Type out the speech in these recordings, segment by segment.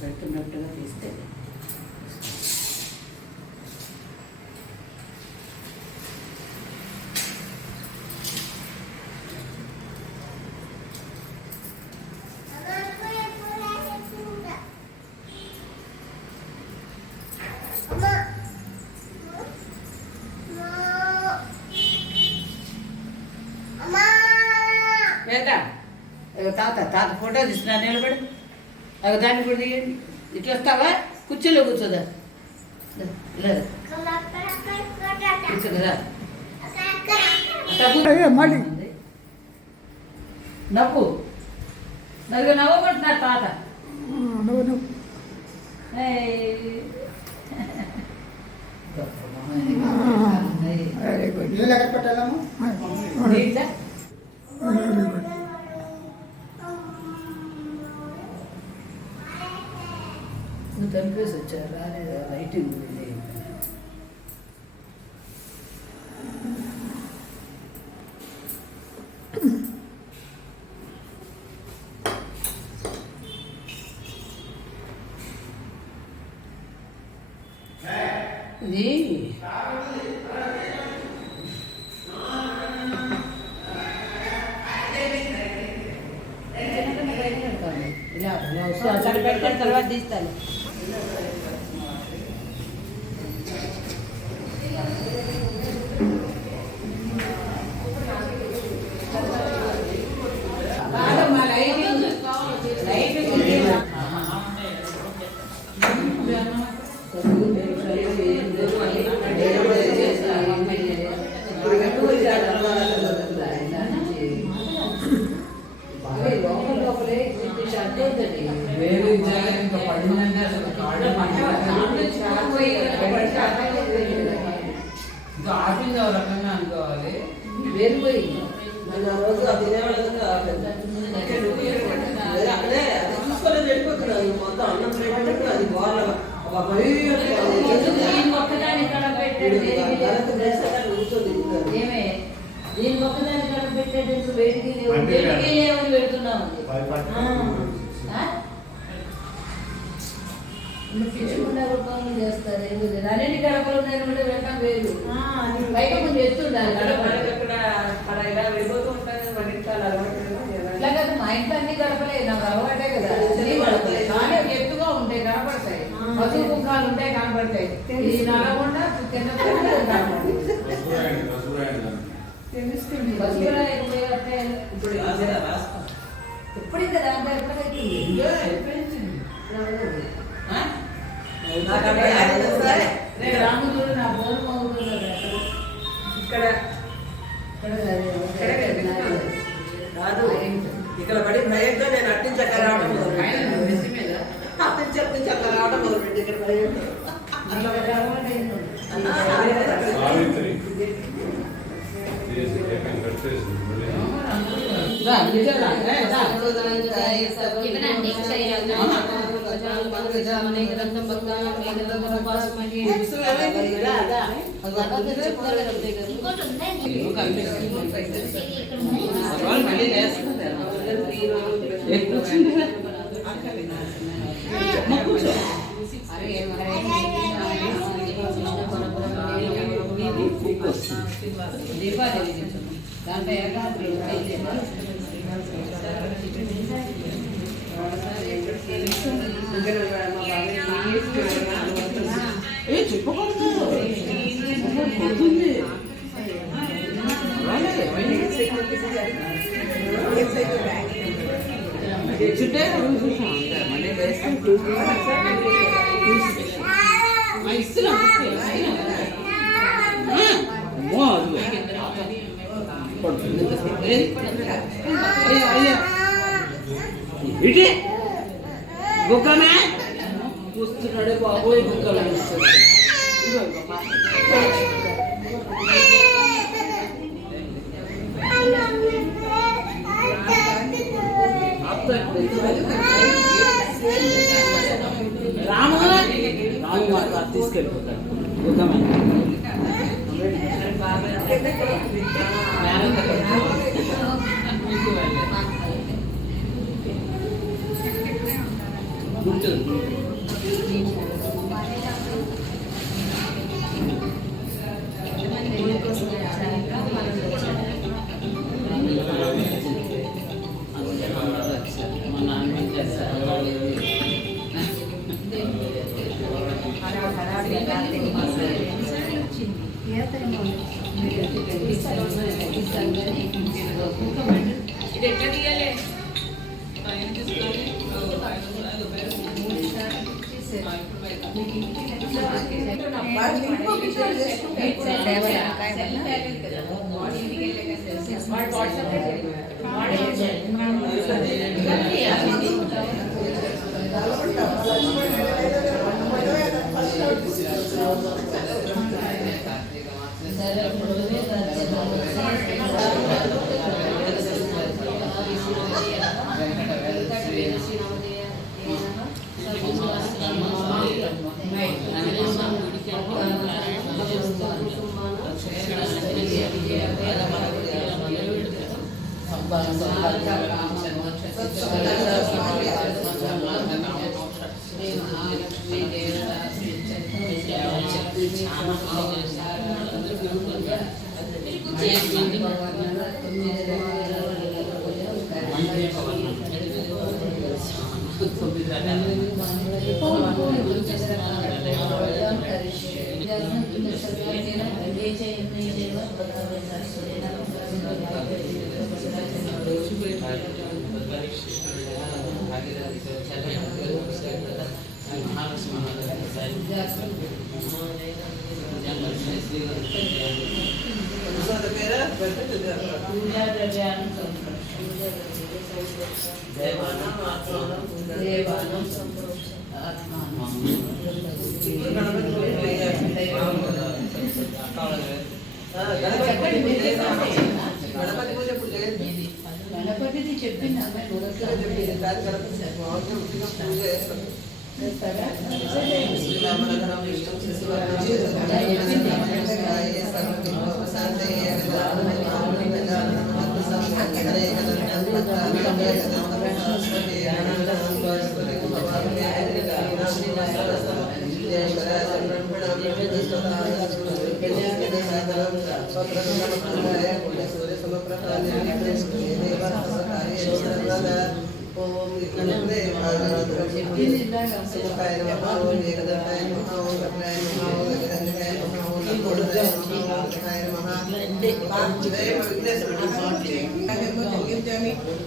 పెడుతున్నట్టుగా తీస్తే తాత తాత ఫోటో తీస్తున్నా నిలబడి అవి దాన్ని కూడా తీయండి. ఇట్లా వస్తావా? కుర్చీలో కూర్చోదా? కూర్చోదా? నవ్వు నవ్వు నవ్వమంటున్నారు తాత. నువ్వు తనిపేసి వచ్చారు రాలేదా? లైటింగ్ ఇది ఇలా పెట్టిన తర్వాత తీస్తాను. ఆపింది ఒక రకంగా అనుకోవాలి. వేరుపోయి రోజు అక్కడే చూసుకోలేదు వెళ్ళిపోతున్నాను. మొత్తం అన్నం పెట్టినట్టు అది బాగా దీని ఒక్కదాన్ని కడ పెట్టేటప్పుడు వేడికి లేవని పెడుతున్నాము. పిచ్చకుండా పనులు చేస్తారు. అన్నింటి గడపలు ఉన్నాయి కూడా వెళ్ళడం వేరు. బయట కొంచెం ఎత్తుండాలి. ఇట్లా కదా మా ఇంట్లో అన్ని గడపలే నాకు అలవాటే కదా. అన్ని గడపలే కానీ ఎత్తుగా ఉంటాయి కనపడతాయి. పసుపు కుంకాలు ఉంటాయి కనపడతాయి. ఇది నడకుండా కింద తెలుస్తుంది. ఇప్పుడు ఇంకా దాంట్లో ఎప్పుడైతే రాముడు నా బోరు మౌతున్నాడు ఇక్కడ కాదు. ఇక్కడ పడి భయంతో నేను అట్టించక రావడం అట్టించక రావడం మొదలుపెట్టి ఇక్కడ భయంతో చెప్పకూడదు చుట్టే ఇటే బుక్కమే చూస్తున్నాడే బాబోయ్ బుక్కలు రాము రాము మాట తీసుకెళ్ళిపోతాడు బుక్కమే గుంటూరు మా నాన్న చేస్తారు ఇది ఎట్లా తీయాలి గణపతిది చెప్పింది అమ్మాయి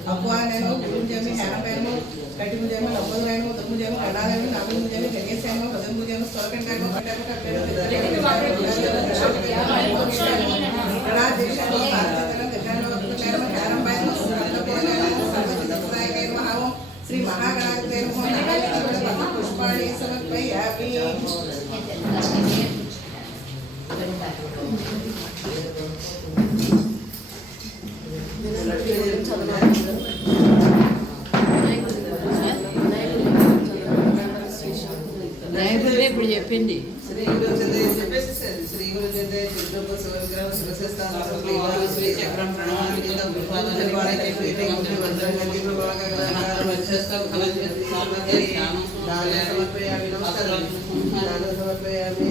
అప్పువానను పూజమి హేమపేము కట్టి పూజమి లబ్బును దుమ్ముజమి కడాలను నవ్వు పూజమి గణేశము పదం పూజమి సొరకంటాము కట్టము కట్టెను కడా దేశము భారతదేశం గజానో కట్టెము హేరంపేము సర్వజితప్రదాయ మహావం శ్రీ మహాగణాధిపతి నమః పుష్పాణి సమర్పయామి ఇప్పుడు చెప్పింది శ్రీ గురు శ్రీ గురు శ్రీ చక్రం సమర్పయామి సమర్పయామి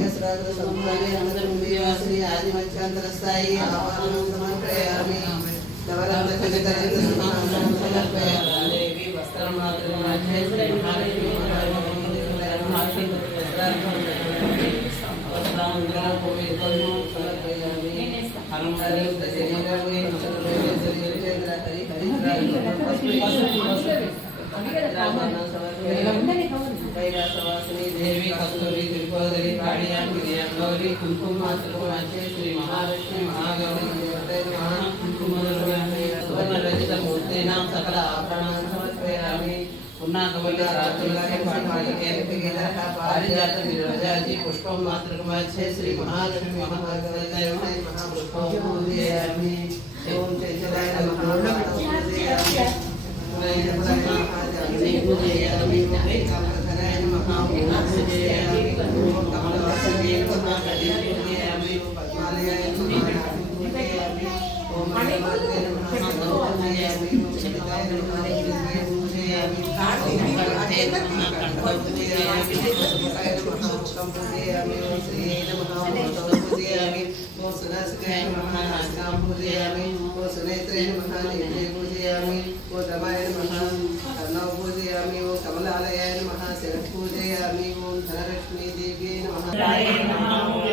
శ్రీ ఆదివంచాంతర స్థాయి ఆహ్వానం సమర్పయామి నవరాత్రి సమర్పయామి देवी कस्तूरी त्रिपुरी गौरी कुंकुम श्री महालक्ष्मी महागौरी रचित मूर्तीनां सकल आभरणान् समर्पयामि पारिजात विरजाजी पुष्पं मातृकमाच्छे श्री महालक्ष्मी महागौरी महापुष्पं पूजयामि ओम चैतन्याय नमः पूजयामि कमलालयाय नमः शिरः पूजयामि ओम धनलक्ष्मी देवी नमः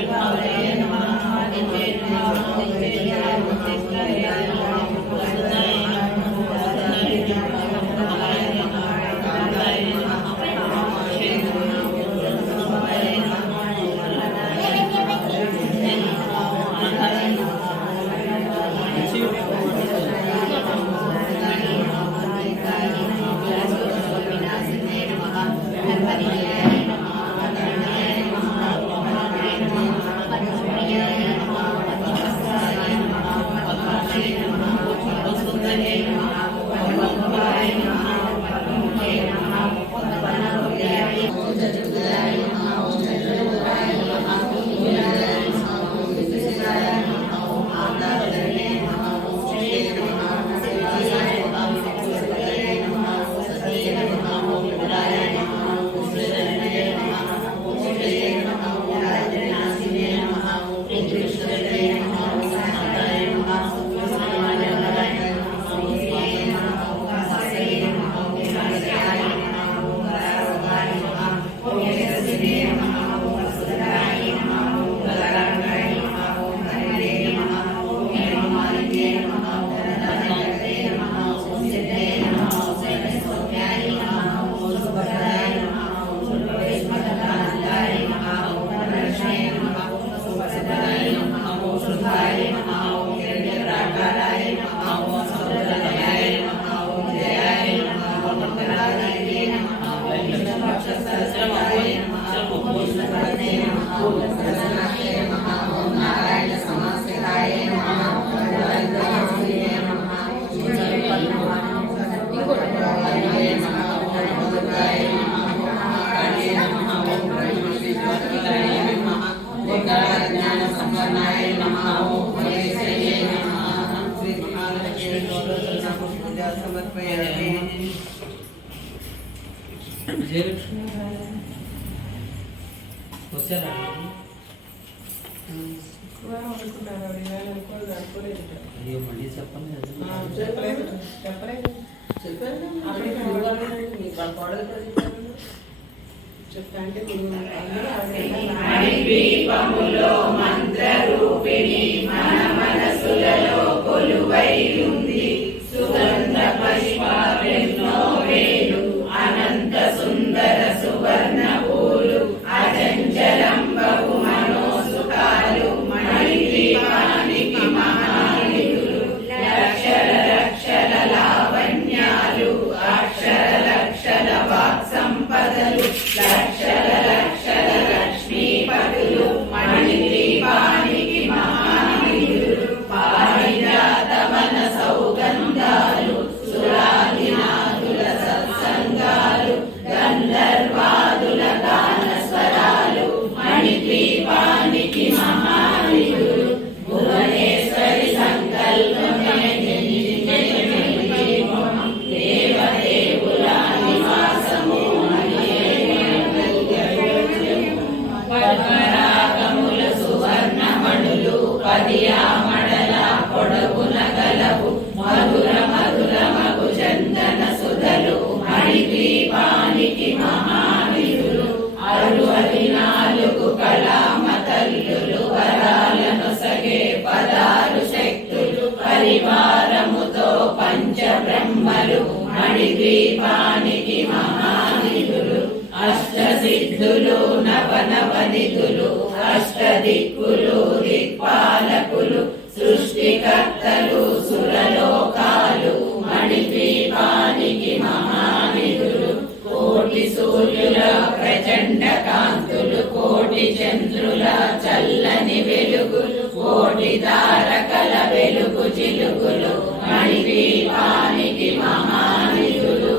సిద్ధులు నవనవనిధులు అష్టదిక్కులు దిక్పాలకులు సృష్టికర్తలు సురలోకాలు మణిద్వీపానికి మహానిధులు కోటి సూర్యుల ప్రచండ కాంతులు కోటి చంద్రుల చల్లని వెలుగులు కోటి తారకల వెలుగు చిలుగులు మణిద్వీపానికి మహానిధులు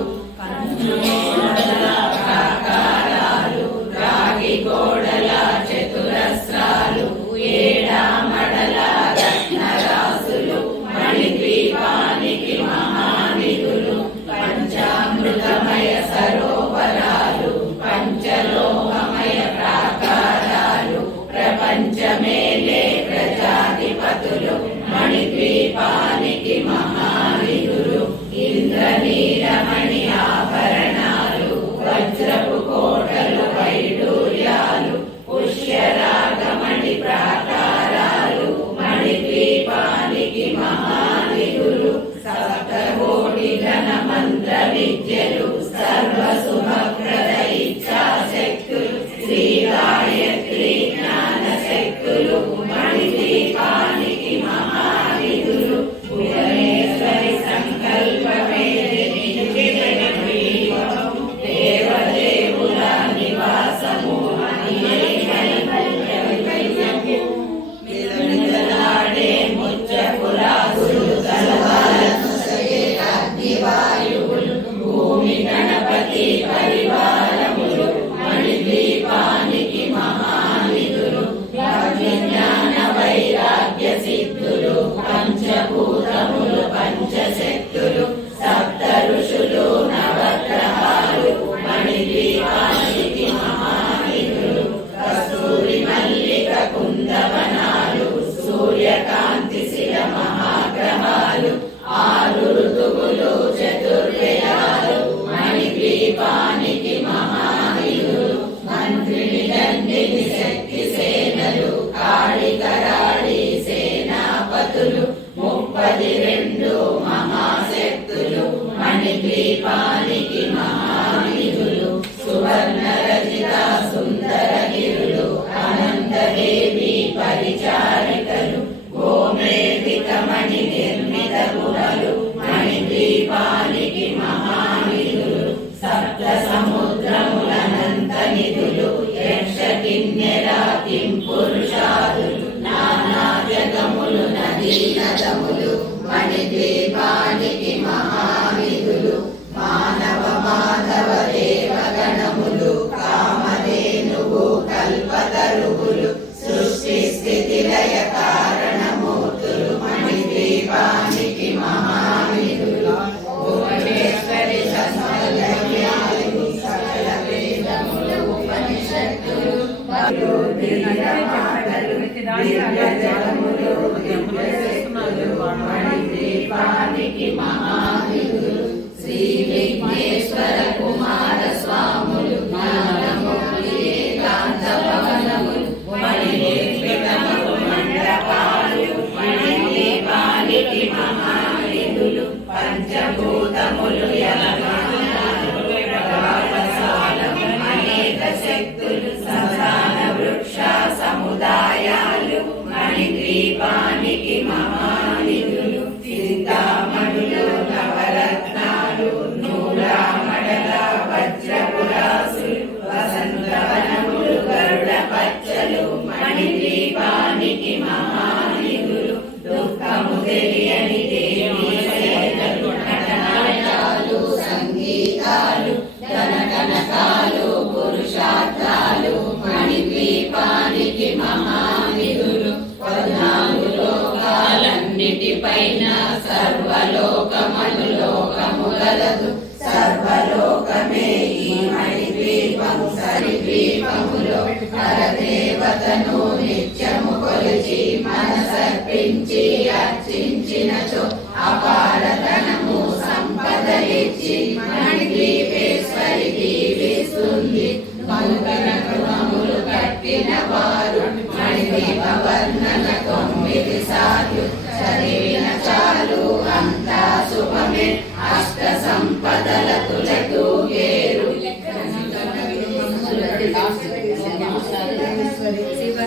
కాకారాలు రాగి గోడల చతురస్రాలు ఏడామడల రత్నరాసులు మణిద్వీపానికి మహానిధులు పంచామృతమయ సరోవర వజ్రపు కోటలు వైడూర్యాలు పుష్యరాగమణి ప్రాకారాలు మణిద్వీపానికి మహానిధులు సప్తకోటి ఘన మంత్ర విద్యలు సర్వశుభప్రద ఇచ్ఛాశక్తులు శ్రీ గాయత్రి జ్ఞాన శక్తులు మణిద్వీపానికి మహానిధులు భువనేశ్వరి సంకల్పమే దేవదేవుల నివాసము మిలమిలలాడే ముత్యపురాసులు తలవాలను సగే అగ్నివాయువులు భూమి గణపతి పరివారములు మణిద్వీపానికి మహానిధులు జ్ఞాన వైరాగ్య సిద్ధులు పంచభూతములు పంచశక్తులు సప్త ఋషులు నవగ్రహాలు మణిద్వీపానికి మహానిధులు కస్తూరి మల్లిక కుందవనాలు సూర్యకాంతి శిల మహాగ్రహాలు ఆరు ఋతువులు చతుర్వేదాలు మణిద్వీపానికి మహానిధులు మంత్రిని దండిని శక్తి సేనలు కాళికరాళి సేనాపతులు 32 మహాశక్తులు మణిద్వీపానికి మహానిధులు సువర్ణ రజిత సుందరగిరులు అనంతదేవి పరిచారికలు గోమేధిక మణి నిర్మిత గుహలు మణిద్వీపానికి మహానిధులు సప్త సముద్రములనంత నిధులు యక్ష కిన్నెర కింపురుషాదులు నానా జగములు నదీ నదములు మణిద్వీపానికి మహానిధులు మానవ మాధవ దేవగణములు కామధేనువు కల్పతరువులు సృష్టి స్థితి లయ కారణమూర్తులు మణిద్వీపానికి మహానిధులు భువనేశ్వరి సకల వేదములు ఉపనిషత్తులు మణిద్వీపానికి మహానిధులు శ్రీ విఘ్నేశ్వర కుమార స్వాములు జ్ఞానముక్తి ఏకాంత భవనములు మణినిర్మితములు మండపాలు మణిద్వీపానికి మహానిధులు పంచభూతములు అనేక శక్తులు సంతాన వృక్ష సముదాయాలు మణిద్వీపానికి మహానిధులు చింతామణులు నవరత్నాలు నూరామడల వజ్రపురాసులు వసంతవనములు గరుడ పచ్చలు మణిద్వీపానికి మహానిధులు దుఃఖము తెలియని దేవి సేనలు నటనాట్యాలు సంగీతాలు ధనకనకాలు పురుషార్థాలు మణిద్వీపానికి మహానిధులు 14 లోకాలన్నిటిపైన సర్వలోకమనులోకము గలదు సర్వలోకమే ఈ మణిద్వీపము సరిద్వీపములో పరదేవతను నిత్యము కొలిచి మనసర్పించి అర్చించినచో అపారధనము సంపదలిచ్చి మణిద్వీపేశ్వరి దీవిస్తుంది నూతన గృహములు కట్టిన వారు మణిద్వీప వర్ణన 9 సార్లు చదివిన చాలు అంతా శుభమే అష్ట సంపదల తులతూగేరు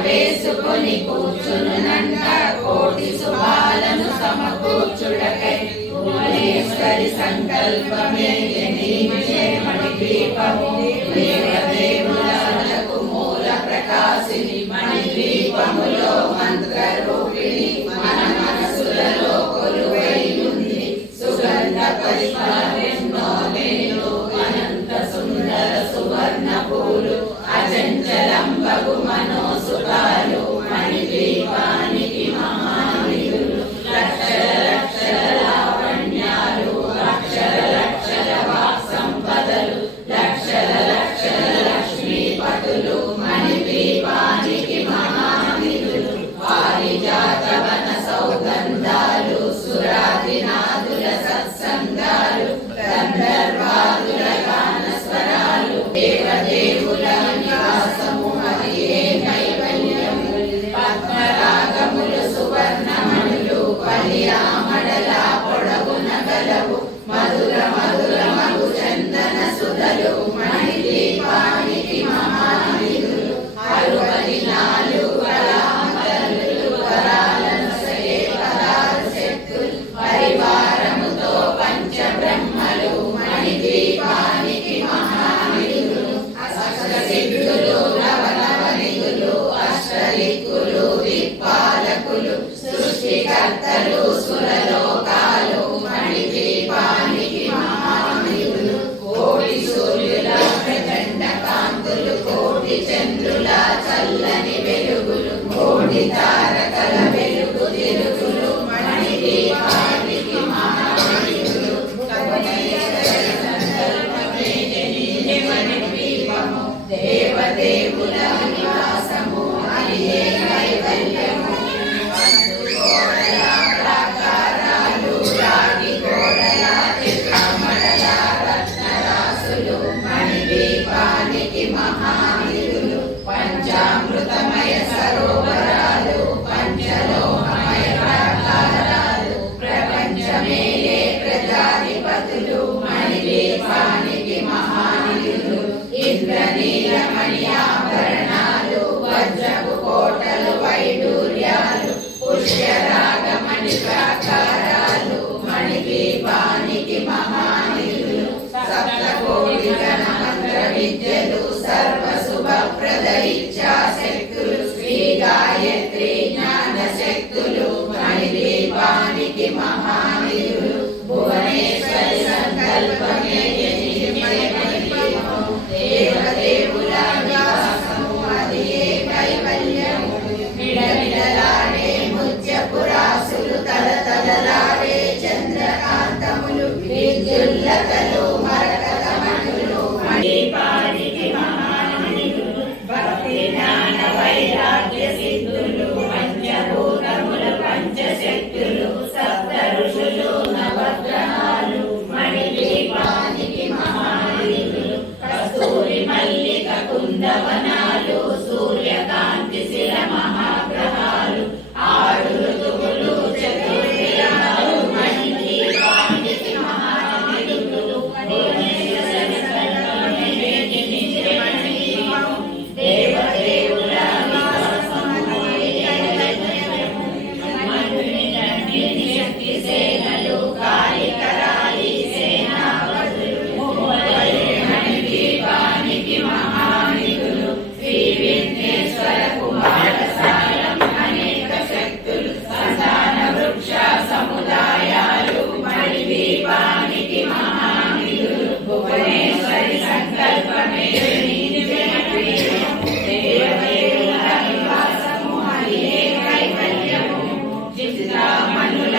వేసుకొని కూర్చునునంట కోటి శుభాలను సమకూర్చుటకై భువనేశ్వరి సంకల్పమే జనించే మణిద్వీపము దేవదేవులకు మూల ప్రకాశిని మణిద్వీపములో మంత్రరూపిణి మన మనసులలో కొలువై ఉంది సుగంధ పరిమళమెన్నో నేను అనంత సుందర సువర్ణ పూలు అచంచలంబగు మనోసుఖాలు మణిద్వీపానికి మహానిధులు లక్షల లక్షల లావణ్యాలు లక్షల లక్షల వాక్ సంపదలు లక్షల లక్షల లక్ష దేవదేవుల నివాసము అదియే కైవల్యము. గోడల ప్రాకారాలు రాగి గోడల చిత్రమడల రత్నరాసులు మణిదీపానికి మహానిధులు పంచామృతమయ సరోవరాలు పంచలోహమయ ప్రాకారాలు ప్రపంచమేలే ప్రజాధిపతులు మణిదీపానికి మహానిధులు ఇంద్రనీలమణి ఆభరణాలు వజ్రపు కోటలు వైడూర్యాలు పుష్యరాగమణి ప్రాకారాలు మణిదీపానికి మహానిధులు సప్తకోటి గణమంత్ర విద్యలు సర్వశుభప్రద ఇచ్ఛాశక్తులు శ్రీ గాయత్రి జ్ఞాన శక్తులు మణిదీపానికి మహానిధులు భువనేశ్వరి సంకల్పమే దేవదేవుల నివాసము అదియే కైవల్యము. మిడమిడలాడే ముత్యపురాసులు తలతలలాడే చంద్రకాంతములు విద్యుల్లతలు మరకతమణులు మణిపానికి మహానిధులు భక్తి జ్ఞాన వైరాగ్య సిద్ధులు పంచభూతముల పంచశక్తులు సప్త ఋషులు నవగ్రహాలు మణిదీపానికి మహానిధులు కస్తూరి మల్లిక కుందవనాలు సూర్యకాంతి శిల మహాగ్రహాలు ఆరు ఋతువులు చతుర్వేదాలు మణిదీపానికి మహానిధులు భువనేశ్వరి సంకల్పమే జనించే మణిదీపం దేవదేవుల నివాసము మణిని శక్తి సేనలు కాళికరాయి సేనాపతులు మణిదీపానికి మహానిధులు శ్రీ విఘ్నేశ్వర కుమారసాయం అనేక శక్తులు సంతాన వృక్ష సముదాయాలు మణిదీపానికి మహానిధులు భువనేశ్వరి సంకల్పమే దేవదేవుల నివాసము అదియే కైవల్యము. చింతామణుల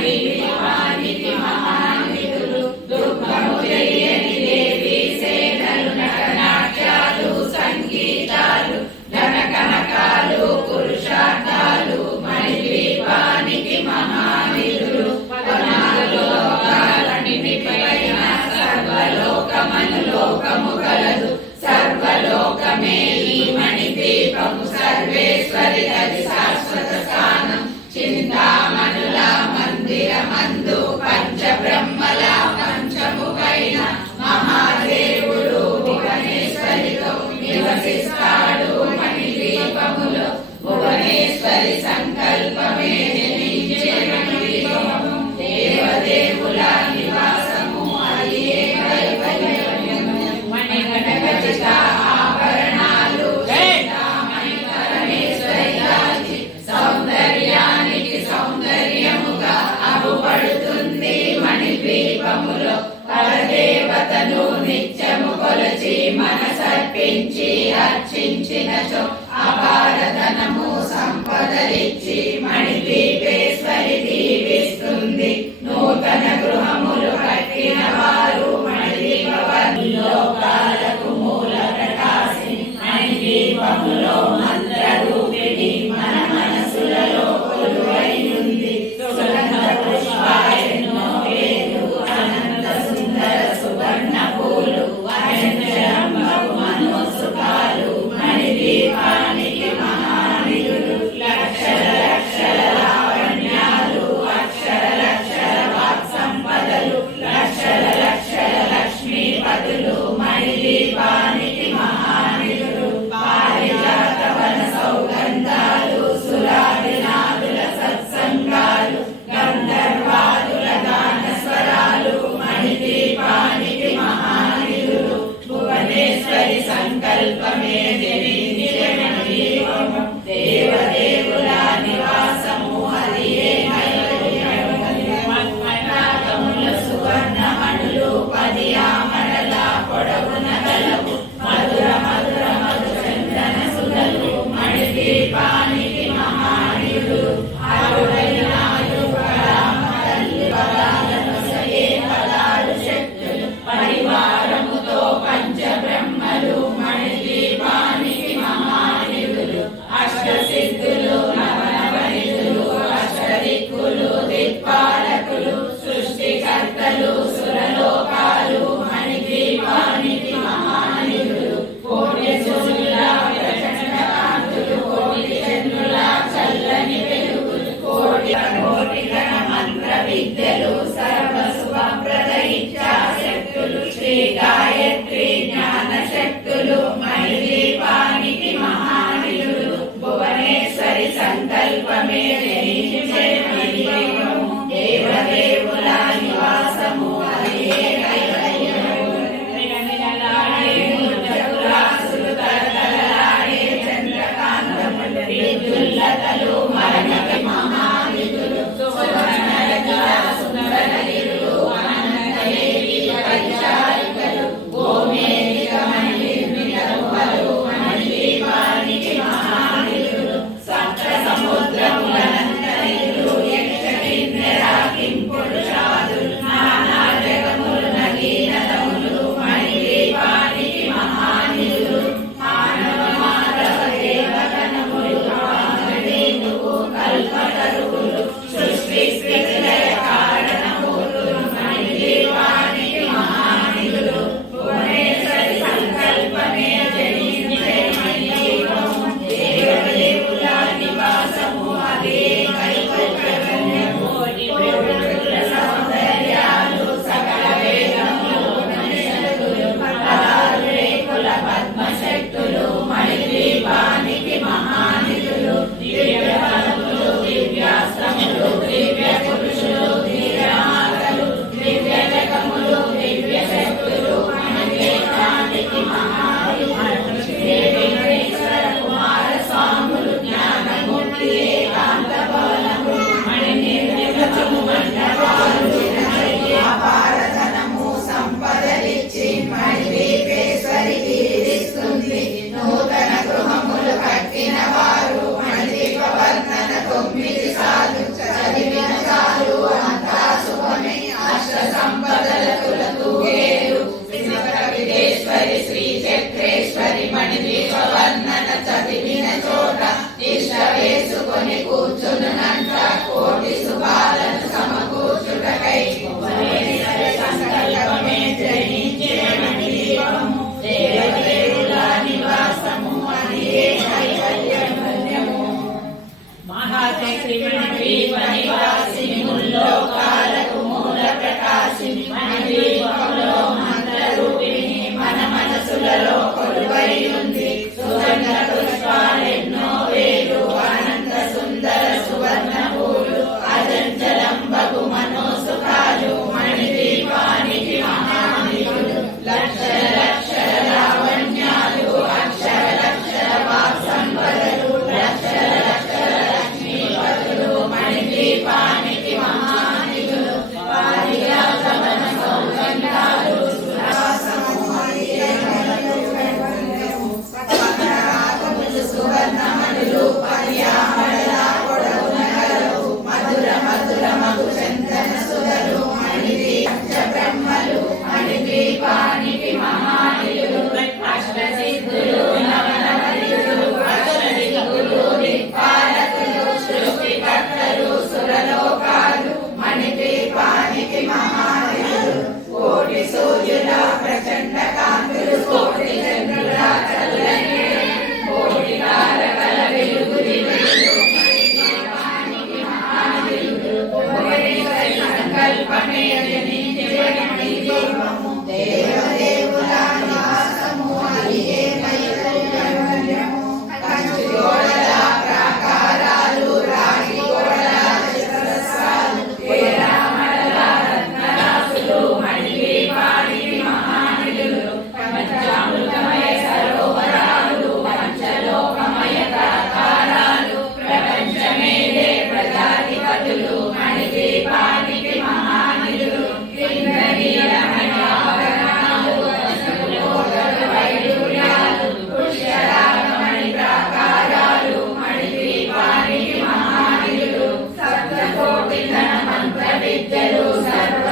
మణిదీపానికి మహానిధులు దుర్గము తెలియని దేవి సేనలు నటనాట్యాలు సంగీతాలు ధనకనకాలు పురుషార్థాలు మణిదీపానికి మహానిధులు పద్నాలుగు లోకాలన్నిటిపైన సర్వలోకమనులోకము కలదు సర్వలోకమే ఈ మణిదీపము సర్వేశ్వరి గది శాశ్వత స్థానం చింతామణుల మందిరమందు పంచబ్రహ్మల పంచముఖైన మహాదేవుడు భువనేశ్వరితో నివసిస్తాడు మణిదీపములో భువనేశ్వరి సంకల్పమే జనించే మణిదీపము దేవదేవుల నివాసము అదియే కైవల్యము. మణిగణగచిత ఆభరణాలు పరమేశ్వరి రాజి సౌందర్యానికి సౌందర్యముగా అగుపడుతుంది మణిదీపములో పరదేవతను నిత్యము కొలచి మనసర్పించి అర్చించినచో అపారధనము సంపదలిచ్చి మణిదీప మణిద్వీప నివాసిని ముల్లోకాలకు మూల ప్రకాశిని మణిద్వీపములో మంత్రరూపిణి మన మనసులలో కొలువై ఉంది. సుగంధ పుష్పాలెన్నో వేలు అనంత సుందర సువర్ణ పూలు అజంజలంబగు మనోసుఖాలు మణిద్వీపానికి మహానిధులు. లక్షల లక్షల లావణ్యాలు అక్షర లక్షల వాక్ సంపదలు లక్షల లక్షల లక్ష్మీపతులు మణిద్వీపానికి మహానిధులు. పారిజాతవన సౌగంధాలు సువర్ణమణులు పర్యామళ పొడవు నగలు మధుర మధుర మధు చందన సుధలు మణిద్వీప బ్రహ్మలు మణిద్వీపానికి మహానిధులు. అష్టసిద్ధులు నవనవనిధులు అష్టదిక్కులు దిక్పాలకులు సృష్టికర్తలు సురలోకాలు మణిద్వీపానికి మహానిధులు. కోటి సూర్యుల ప్రచండ కాంతులు కోటి చంద్రుల చల్లని కోటి తారకల వెలుగు దివ్యులు మణిద్వీపానికి మహానిధులు. భువనేశ్వరి సంకల్పమే మణిద్వీపము దేవదేవుల నివాసము అలియే కైవల్యము. కంచు గోడల ప్రాకారాలు రాగి గోడల చతురస్రాలు ఏరామడల రత్నరాసులు మణిద్వీపానికి మహానిధులు. పంచామృతమయ సరోవరాలు పంచలోకమయ ప్రాకారాలు ప్రపంచమేలే ప్రజాధిపతులు మణిద్వీపానికి మహానిధులు. ఇంద్రనీలమణి ఆభరణాలు వసతులోక వైడూర్యాలు పుష్యరాగమణి ప్రాకారాలు మణిద్వీపానికి మహానిధులు. సప్తకోటి ధన మంత్ర విద్యలు సర్వ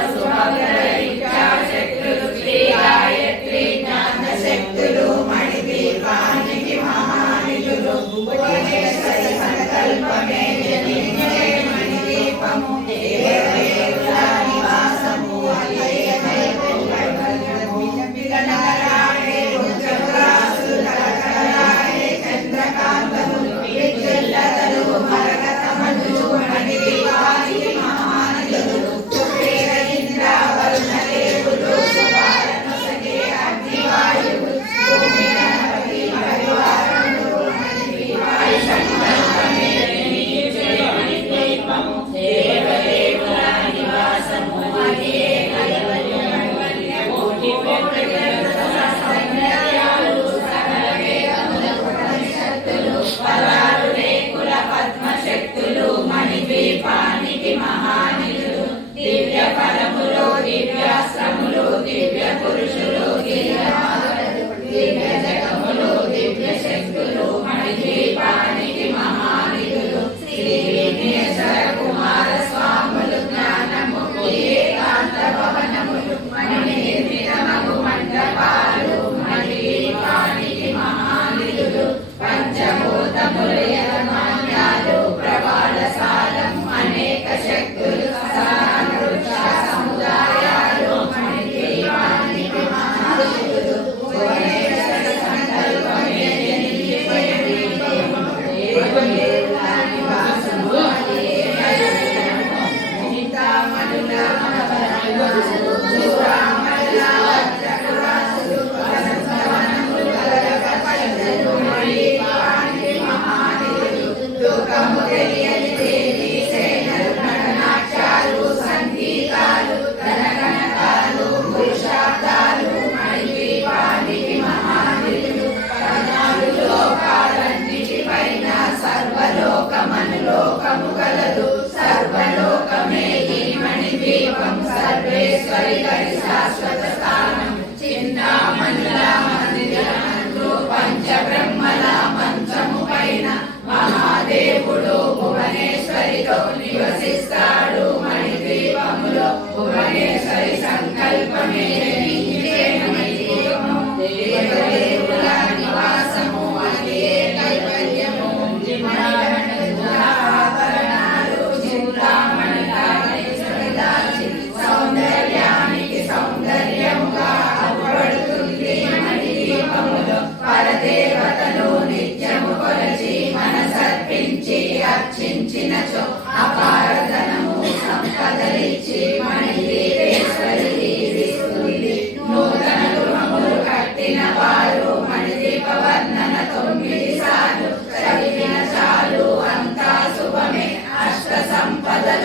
శక్తులు శ్రీ గాయత్రి జ్ఞాన శక్తులు మణిద్వీపానికి మహానిధులు. భువనేశ్వరి సంకల్పమే జనించే మణిద్వీపము దేవదేవుల నివాసము అలియే కైవల్యము. విలనగరాడే ఉజ్జగ్రాసులు కలకలాడే చంద్రకాంతములు విద్యుల్లతలు మరకతమలు మణిద్వీపానికి మహానిధులు. కుబేర ఇంద్ర వరుణ దేవులు సువారణొసగే అగ్నివాయువు భూమి గణపతి పరివారములు మణిద్వీపానికి సంకల్పమే జనించే మణిద్వీపము దేవదేవుల నివాసము అలియే కైవల్యము. కోటి కోటి సైన్యాలు సకల వేదముల ఉపనిషత్తులు పరారు రేకుల పద్మశక్తులు మణిద్వీపానికి మహానిధులు. దివ్య ఫలములు దివ్యాశ్రములు దివ్య పురుషులు దివ్యమాతలు దివ్య జగములు దివ్య శక్తులు మణిద్వీపానికి మహానిధులు. శ్రీ విఘ్నేశ్వర కుమార స్వాములు జ్ఞానము ఏకాంత భవనములు మణి నిర్మితమగు మండపాలు మణిద్వీపానికి మహానిధులు. పంచభూతములు యజమాన్యాలు ప్రవాళసాలం అనేక శక్తులు సహృక్ష సముదాయాలు మణిద్వీపానికి మహానిధులు. భువనేశ్వరి సంకల్పమే జనించే మణిద్వీపము దేవదేవుల నివాసము అలియే కైవల్యము. చింతామణుల మనవరాలు చూరామణుల వజ్రకురాసులు వసంతవనములు కలకపచ్చలు మణిద్వీపానికి మహానిధులు. లోకము తెలియని దేవీ సేనలు నటనాట్యాలు సంగీతాలు ధనగణకాలు పురుషార్థాలు మణిద్వీపానికి మహానిధులు. 14 లోకాలన్నిటిపైన సర్వలోకమనులోకము గలదు. సర్వలోకమే ఈ మణిద్వీపం సర్వేశ్వరి గరి శాశ్వత స్థానం. చింతామణుల మందిరమందు పంచబ్రహ్మల మంచము పైన మహాదేవుడు భువనేశ్వరితో నివసిస్తాడు మణిద్వీపములో. భువనేశ్వరి సంకల్పమే జనించే మణిద్వీపము దేవదేవుల నివాసము అలియే కైవల్యము. ఆభరణాలు చింతామణుల దాచి సౌందర్యానికి సౌందర్యముగా అవ్వబడుతుంది మణిద్వీపములో. పరదేవతను నిత్యము కొలచి మనసర్పించి అర్చించి ఇచ్చినచో అపారధనము సంపదలిచ్చి మణిదీపేశ్వరి దీవిస్తుంది. నూతన గృహములు కట్టిన వారు మణిదీప వర్ణన 9 సార్లు చదివిన చాలు అంతా శుభమే. అష్ట సంపదల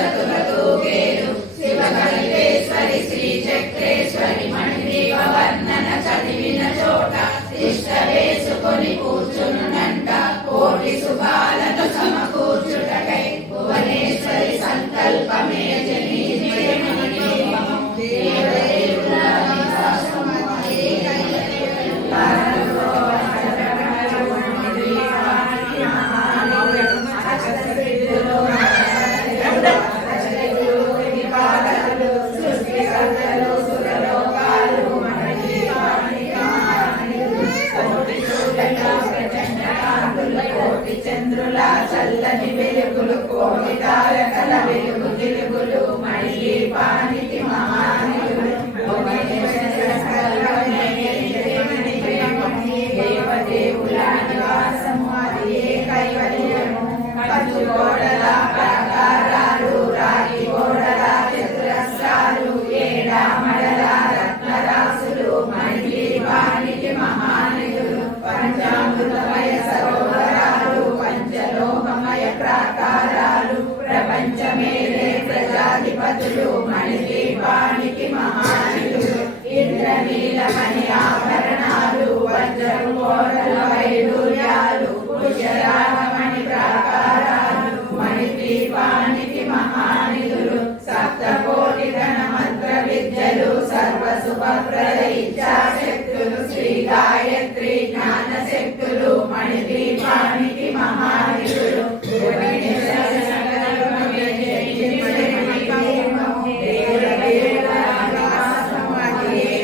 తూగేరు శివకల్పేశ్వరి శ్రీ చక్రేశ్వరి మణిదీప వర్ణన చదివిన చోట తిష్ట వేసుకొని కూర్చునునంట. కోటి శుభాలను సమకూర్చుటకై భువనేశ్వరి సంకల్పమే జనీనిదే మణిదీపము. దేవదేవుల విలాసము అదే కైవల్యము. చంద్రుల చల్లని వెలుగులు కోటి తారకల వెలుగు గిలుగులు మణిదీపానికి మహానిధులు. దేవదేవుల నివాసము అది కైవల్యము. కంచు గోడల ప్రాకారాలు రాగి గోడల చతురస్రాలు ఏడామడల రత్నరాసులు మణిదీపానికి మహానిధులు. పంచామృతమయ సరోవరాలు పంచలోహమయ ప్రాకారాలు ప్రపంచమేలే ప్రజాధిపతులు మణిదీపానికి మహానిధులు. ఇంద్రనీలమణి ఆభరణాలు వజ్రపు కోటల వైడూర్యాలు పుష్యరాగమణి ప్రాకారాలు మణిదీపానికి మహానిధులు. సప్తకోటి గణ మంత్ర విద్యలు సర్వశుభప్రద ఇచ్ఛాశక్తులు శ్రీ గాయత్రి జ్ఞాన శక్తులు మణిదీపానికి మహానిధులు.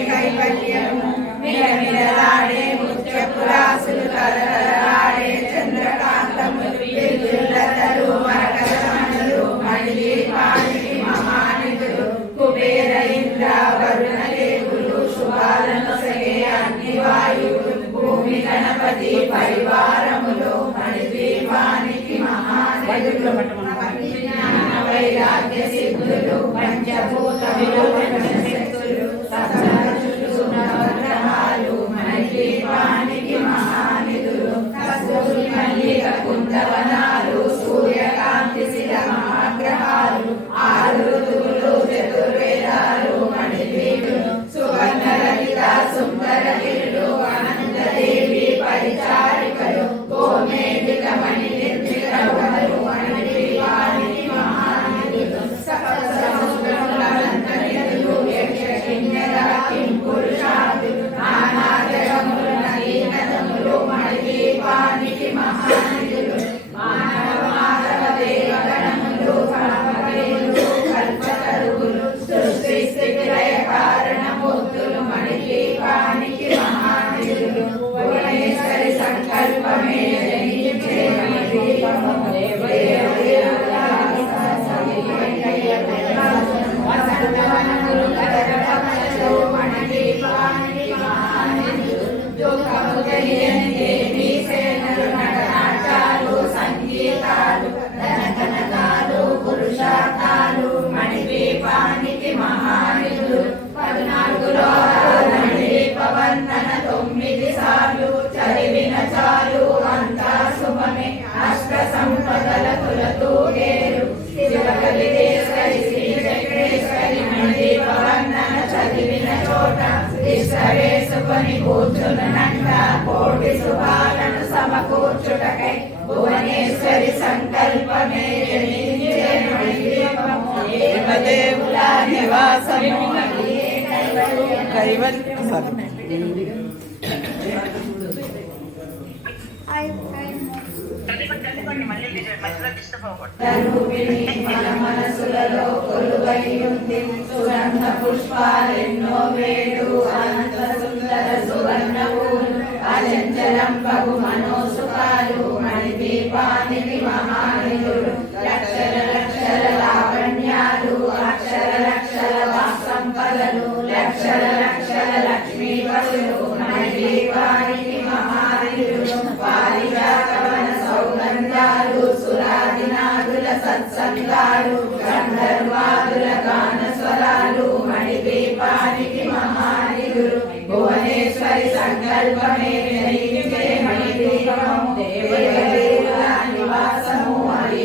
కైవల్యము మిలమిలలాడే ముత్యపురాసులు కలకలలాడే చంద్రకాంతములు విద్యుల్లతలు మరకతమణులు మణిదీపానికి మహానిధులు. కుబేర ఇంద్ర వరుణ దేవులు శుభాలను సగే అగ్నివాయువులు భూమి గణపతి పరివారములు మణిదీపానికి మహానిధులు. జ్ఞాన వైరాగ్య సిద్ధులు పంచభూత విలోచనశక్తులు సప్తఋషులు నవగ్రహాలు మణిదీపానికి మహానిధులు. కస్తూరి మల్లిక కుందవనాలు సూర్యకాంతి శిల మహాగ్రహాలు 6 ఋతువులు చతుర్వేదాలు మణిదీపులు. సువర్ణ లలిత సుందర గిరులు అనంతదేవి పరిచారికలు గోమేధిక మణి నిర్మిత మణిదీపానికి మహానిధులు. సకల సముద్రముల అనంతనిధులు యక్ష కిన్నెర కిం పురుషాదులు నానా జగములు నదీ నదములు మణిదీపానికి మహానిధులు. మానవ మాధవ దేవగణములు కల్పకేయులు కల్పతరువులు సృష్టి స్థితి లయ కారణమూర్తులు మణిదీపానికి మహానిధులు. భువనేశ్వరి సంకల్పమే జనించే మణిదీపము. వసంతవనములు కరకమలలు మణిదీపానికి మహానిధులు. దుఃఖము తెలియని దేవీ సేనలు నటనాట్యాలు సంగీతాలు ధనకనకాలు పురుషార్థాలు మణిదీపానికి మహానిధులు. 14 లోహాలు మణిదీప వర్ణన 9 సార్లు చదివిన చాలు అంతా శుభమే. అష్ట సంపదల తూగేరు శివకల్పేశ్వరి శ్రీ చక్రేశ్వరి మణిదీప వర్ణన చదివిన చోట తిష్ట వేసుకొని కూర్చునునంట. కోటి శుభాలను సమకూర్చుటకై భువనేశ్వరి సంకల్పమే జనించే మణిదీపము. దేవదేవుల నివాసము రూపిణి మన మనసులలో కొలువై ఉంది. సుగంధ పుష్పాలెన్నో వేడు అనంత సుందర సువర్ణ పూలు అచంచలం బహు మనోసుకాలు మణిదీపానికి మహానిధులు. లక్షల లక్షల లావణ్యాలు అక్షర లక్షల వాక్సంపదలు లక్షల లక్షల లక్ష్మీపతులు మణిదీపానికి మహానిధులు. పారిజాతవన సౌగంధాలు సురాదినాదుల సత్సంగాలు గంధర్వాదుల గాన స్వరాలు మణిదీపానికి మహానిధులు భువనేశ్వరి సంకల్పమే జనించే మణిదీపము దేవదేవుల నివాసము అది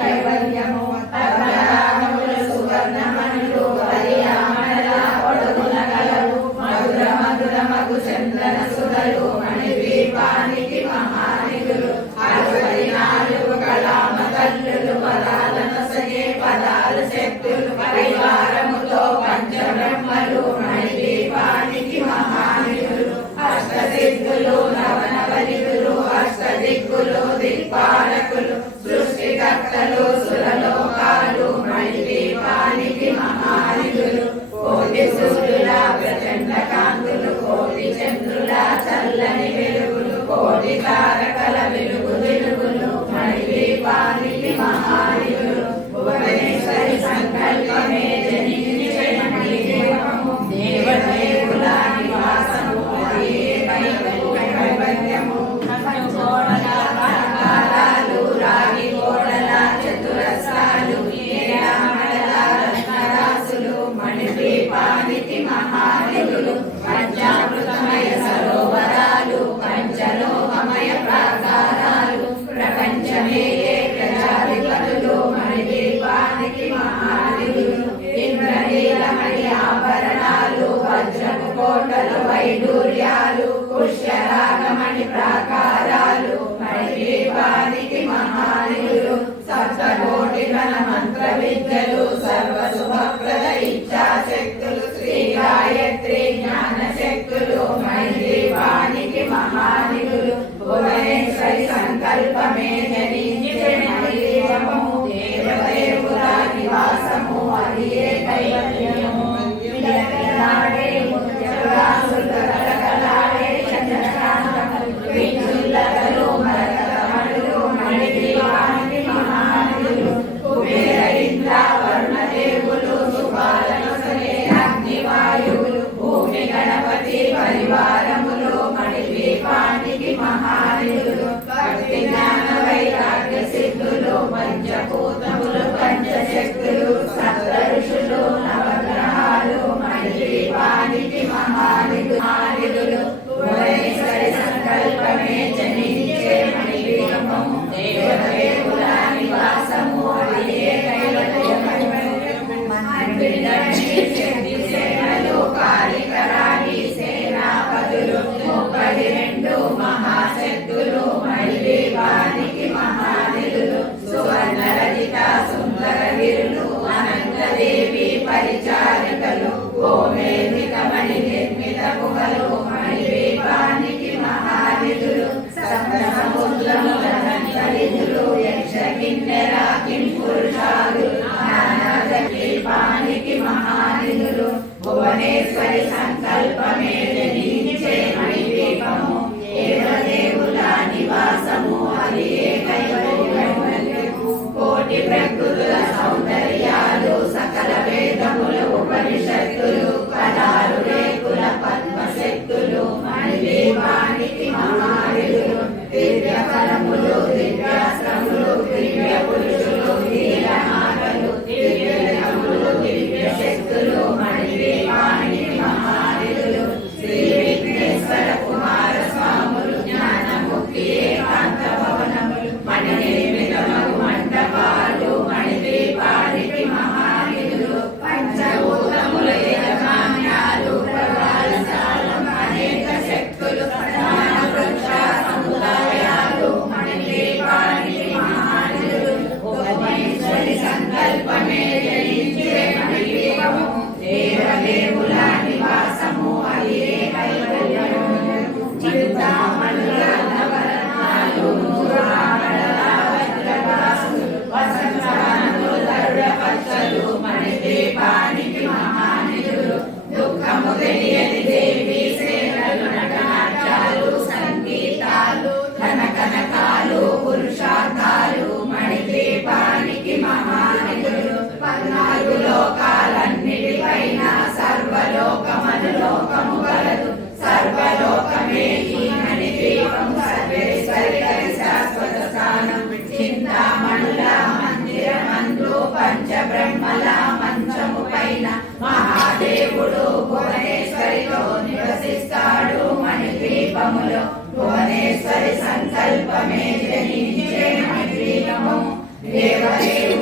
కైవల్యము పద్మరాగముల సువర్ణమణులు హరియామణల పొడుగున గలవు మధుర మధురమగు చందన సుధలు మణిదీపానికి మహానిధులు 64 కళామ తల్లులు పదాలను సగే పదాలు శక్తులు పరివారముతో పంచబ్రహ్మలు మణిదీపానికి మహానిధులు అష్టసిద్ధులు నవనవనిధులు అష్టదిక్కులు దిక్పాలకులు సృష్టికర్తలు సురలోకాలు మణిదీపానికి మహానిధులు కోటి సూర్యుల ప్రచండ కాంతులు కోటి చంద్రుల చల్లని వెలుగులు కోటి తారకల వెలుగు వెలుగులు మణిదీపానికి మహానిధులు భువనేశ్వరి సంకల్పమే జనించే మణిదీపము దేవదేవుల నివాసము అది కైవల్యము పంచకోణల ప్రాకారాలు రాగి గోడల చతురస్రాలు నీలమణల రత్నరాసులు మణిదీపానికి మహానిధులు పంచామృతమయ సరోవరాలు పంచలోహమయ ప్రాకారాలు ప్రపంచమే ప్రజాధిపతులు మణిదీపానికి మహానిధులు ఇంద్రనీలమణి ఆభరణాలు వజ్రపు కోటలు వైడూర్యాలు పుష్యరాగమణి ప్రాకారాలు మణిదీపానికి మహానిధులు సప్తకోటి ఘన మంత్ర విద్యలు సర్వశుభప్రద ఇచ్ఛాశక్తులు శ్రీ గాయత్రి జ్ఞాన శక్తులు మణిదీపానికి మహానిధులు భువనేశ్వరి సంకల్పమే జనించే మణిదీపము దేవదేవుల నివాసము అది కైవల్యము విలకలాడే ముత్యరాసులు కలకలాడే చంద్రకాంతములు విద్యుల్లతలు మరకతమణులు మణిదీపానికి మహానిధులు కుబేర ఇంద్ర వరుణదేవులు శుభాలను సరే అగ్నివాయువులు భూమి గణపతి పరివారములు మణిదీపానికి మహానిధులు భక్తి జ్ఞాన వైరాగ్య సిద్ధులు పంచభూతములు పంచశక్తులు సప్త ఋషులు నవగ్రహాలు మణిదీపానికి మహానిధులు భువనేశ్వరి సంకల్పమే జనించే మణిదీపము దేవదేవుల నివాసము అది శక్తి సేనలు కాళికరాణి సేనాపతులు 32 మహాశక్తులు మణిదీపానికి మహానిధులు సువర్ణ రజిత సుందర విరులు అనంతదేవి పరిచారికలు గోమేధికమణి నిర్మిత గుహలు మణిదీపానికి మహానిధులు సప్త సముద్రముల సంతరిధులు యక్ష కిన్నెర కింపురుషాలు దీపానికి మహానిధులు భువనేశ్వరి సంకల్పమే జనించే మణిదీపము దేవదేవుల నివాసము అది కైవల్యము కోటి ప్రకృతుల సౌందర్యాలు సకల వేదముల ఉపనిషత్తులు 16 రేకుల పద్మశక్తులు మణిదీపానికి మహానిధులు దివ్య ఫలములు దివ్యాస్త్రములు దివ్య పురుషులు నీలమాటలు దివ్యములు దివ్య శక్తులు మణిదీపానికి మహానిధులు శ్రీ విఘ్నేశ్వర కుమార స్వాములు జ్ఞానముక్తి ఏకాంత భవనములు మణి నిర్మితమగు మంటపాలు మణి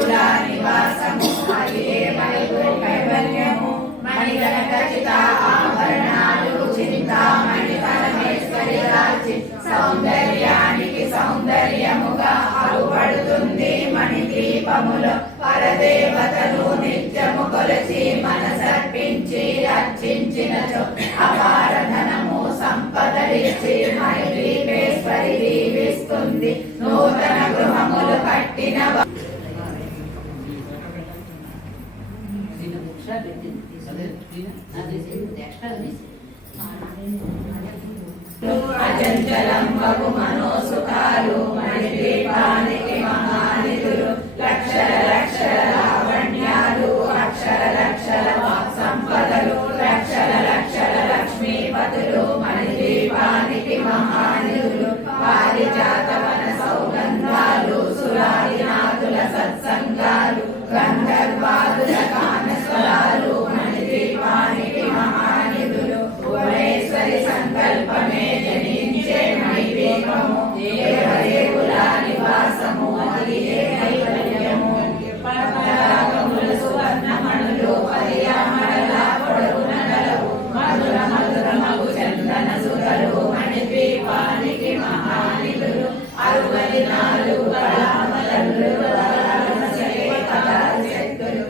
దేవదేవుల నివాసము అది వైభవ కైవల్యము మణిగణక చిత ఆభరణాలు చింతామణి పరమేశ్వరి దాల్చి సౌందర్యానికి సౌందర్యముగా అగుపడుతుంది మణి దీపములో పరదేవతలు నిత్యము కొలచి మనసర్పించి అర్చించినచో అపార ధనము సంపదలిచ్చి మణి దీపేశ్వరి దీవిస్తుంది నూతన గృహములు కట్టిన అచంచలం బహు మనోసుఖాలు మణి దీపానికి మహానిధులు లక్షల లక్షల లావణ్యాలు అక్షర లక్షల సంపదలు లక్షల లక్షల లక్ష్మీపతులు మణి దీపానికి మహానిధులు పారిజాతవన సౌగంధాలు సురాదినాథుల సత్సంగాలు గంధర్వాదుల గానస్వరాలు మణి దీపానికి మహానిధులు భువనేశ్వరి సంకల్పమే జనించే మణి దీపము దేవదేవుల నివాసము అది కైవల్యము పరమరాగముల సువర్ణమణులు పర్యామణల పొడవున గలవు మధుర మధురమగు చందన సుధలు మణి దీపానికి మహానిధులు 64 కళామలలు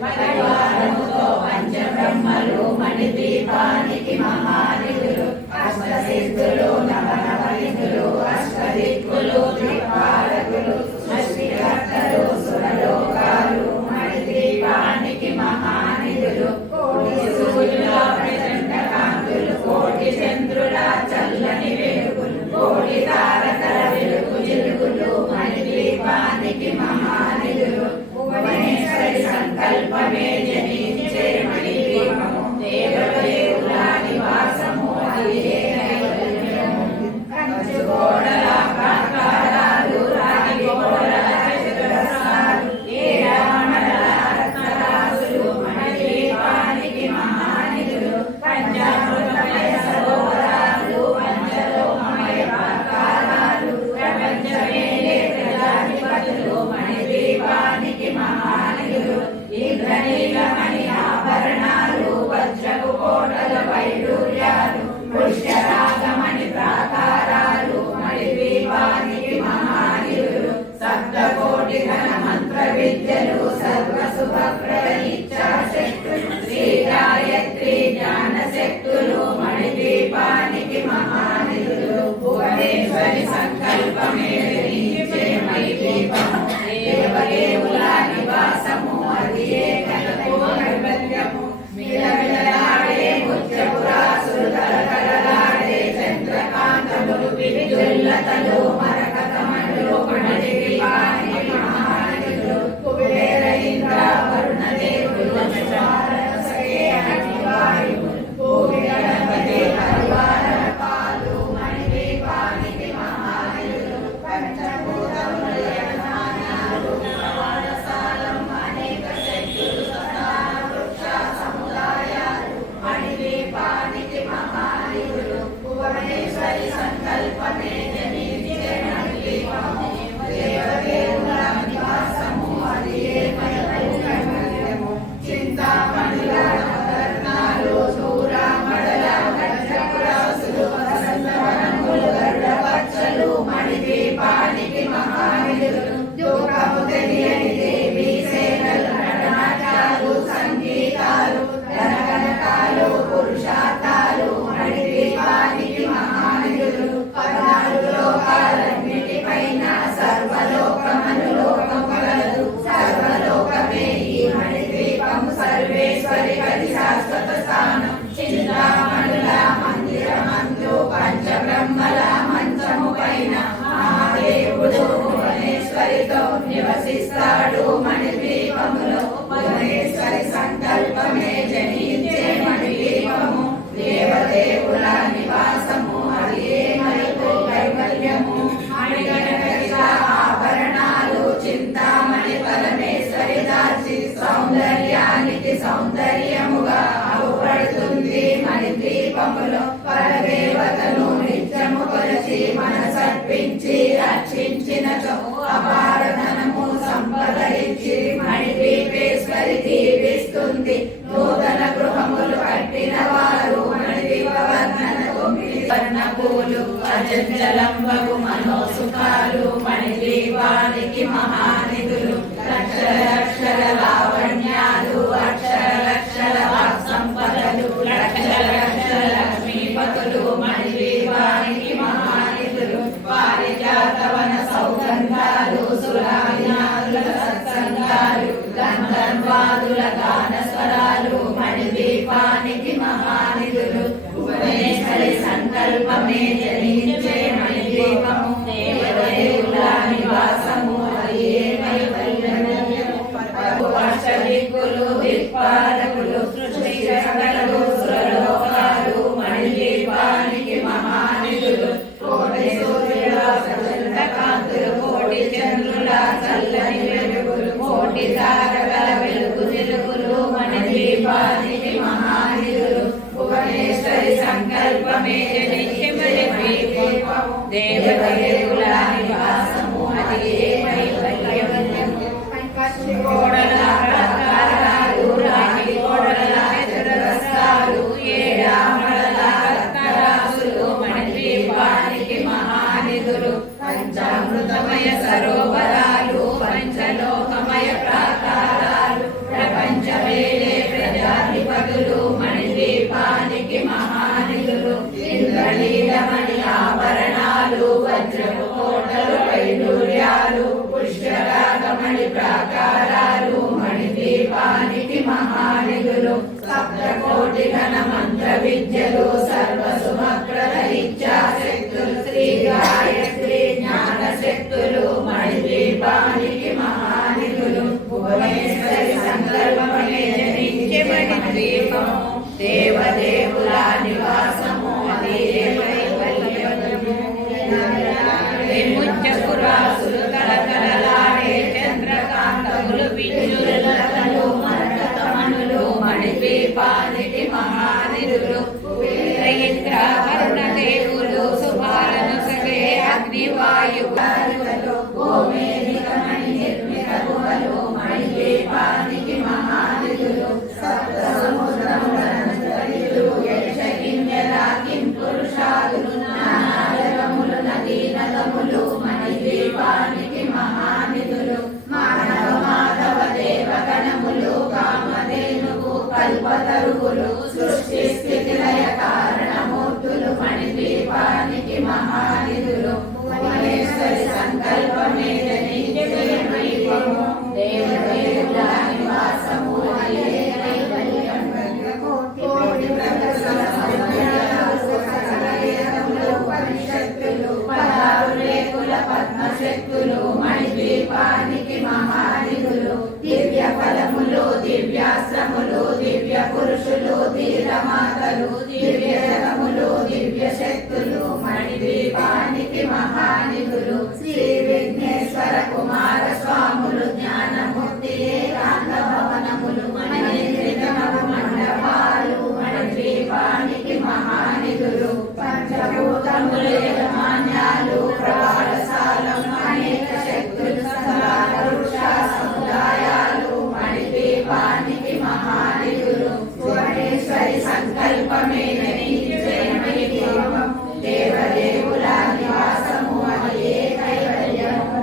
పరివారముతో పంచబ్రహ్మలు మణి దీపానికి మహానిధులు అష్టసిద్ధులు నవనవనిధులు అష్టదిక్కులు దిక్పాలకులు సృష్టికర్తలు సురలోకాలు మణి దీపానికి మహానిధులు కోటి సూర్యుల ప్రచండ కాంతులు కోటి చంద్రుల చల్లని వెలుగులు కోటి తారకల వెలుగు జిలుగులు మణి దీపానికి మహానిధులు భువనేశ్వరి సంకల్పమే జనించే మణి దీపము దేవదేవుల నివాసము అది కైవల్యము కంచు గోడల ప్రాకారాలు రాగి గోడల చతురస్రాలు ఏడామణల రత్నరాసులు మణి దీపానికి మహానిధులు పంచామృతమయ సరోవరాలు పంచలోహమయ ప్రాకారాలు ప్రపంచమేలే ప్రజాధిపతులు మణి దీపానికి మహానిధులు ఇంద్రనీలమణి ఆభరణాలు వజ్రపు కోటల వైడూర్యాలు పుష్యరాగమణి ప్రాకారాలు మణి దీపానికి మహానిధులు సప్తకోటి ఘన మంత్ర విద్యలు సర్వశుభప్రద ఇచ్ఛాశక్తులు శ్రీ గాయత్రి జ్ఞాన శక్తులు మణి దీపానికి మహానిధులు భువనేశ్వరి సంకల్పమే జనించే మణి దీపము దేవదేవుల నివాసము అది కైవల్యము మిలమిలలాడే ముత్యపురాసులు కలకలలాడే చంద్రకాంతములు విద్యుల్లతలు మరకతమణులు మణి దీపానికి మహానిధులు కుబేర ఇంద్ర శాంతి నూతన గృహములు కట్టిన వారు మణిదీప వర్ణన 9 వర్ణపూలు అజంజలంబగు మనోసుఖాలు మణిదీపానికి మహానిధులు లక్షల లావణ్యాలు అక్షర వాక్ సంపదలు లక్షల లక్ష్మీపతులు మణిదీపానికి మహానిధులు పారిజాతవన సౌగంధాలు సురాజ్ఞాతుల సత్సంగాలు గంధర్వాదుల గాన స్వరాలు మణిదీపానికి మహానిధులు భువనేశ్వరి సంకల్పమే జనించే మణిదీపము దేవదేవుల నివాసము అది ఏ కైవల్యము అష్టదిక్కులు దిక్పాలకులు సృష్టి సకలలు సురలోకాలు మణిదీపానికి మహానిధులు కోటి సూర్యుల ప్రచండ కాంతులు కోటి చంద్రుల చల్లని వెలుగులు కోటి తారకల వెలుగు వెలుగులు మణిదీపానికి మహానిధులు భువనేశ్వరి సంకల్పమే జనించే మణిదీపము దేవదేవుల నివాసము అది ఏ కైవల్యము కోడల ప్రాకారాలు రాగి కోడల చతురస్రాలు ఏడామడల రత్నరాసులు మణిదీపానికి మహానిధులు పంచామృతమయ సరోవరాలు పంచలోకమయ ప్రాకారాలు ప్రపంచమేలే ప్రజాధిపతులు మణిదీపానికి మహానిధులు ఇంద్రనీలమణి ఆభరణాలు వజ్రపు కోటలు వైడూర్యాలు పుష్యరాగమణి ప్రాకారాలు మణిదీపానికి మహానిధులు సప్తకోటి ఘన మంత్ర విద్యలు సర్వసుమప్రద ఇచ్ఛాశక్తులు శ్రీ గాయత్రి జ్ఞాన శక్తులు మణిదీపానికి మహానిధులు భువనేశ్వరి సంకల్పమే జనించే మణిదీపము దేవదేవుల నివాసము అది ముచ్చపురాసులు కలకలలాడే చంద్రకాంతములు విద్యులతలు మరకతమనులు మణిదీపానికి మహానిధులు ఇంద్ర వరుణ దేవులు శుభాలను సగే అగ్నివాయువులు గోమేధిక మణి నిర్మిత గుహలు మణిదీపానికి మహానిధులు సప్త సముద్రములు యక్షకిన్నెల కింపురుషాదులు నానాజలములు నదీ నదములు మణిదీపానికి మహానిధులు మానవ మాధవ దేవగణములు కామధేనువు కల్పతరువులు సృష్టి స్థితి లయ కారణమూర్తులు మణిదీపానికి మహానిధులు భువనేశ్వరి సంకల్పమే జనించే మణిదీపము దేవదేవుల నివాసము అది ఏ కైవల్యము కోటి ఉపనిషత్తులు 16 రేకుల పద్మశక్తులు మణిదీపానికి మహానిధులు దివ్య ఫలములు దివ్యాశ్రములు దివ్య పురుషులు ధీరమాతలు దివ్య జగములు దివ్య శక్తులు మణిదీపానికి మహానిధులు శ్రీ విఘ్నేశ్వర కుమార స్వాములు జ్ఞానమూర్తి ఏకాంత భవనములు మణినిర్మితమగు మండపాలు మణిదీపానికి మహానిధులు పంచభూతములు యజమాన్యాలు ప్రవాళశాలం అనేక శక్తులు సంఘాల వృక్ష సముదాయాలు మణిదీపానికి మహానిధులు భువనేశ్వరి సంకల్పమే జనించే మణిదీపము దేవదేవుల నివాసము అది ఏ కైవల్యము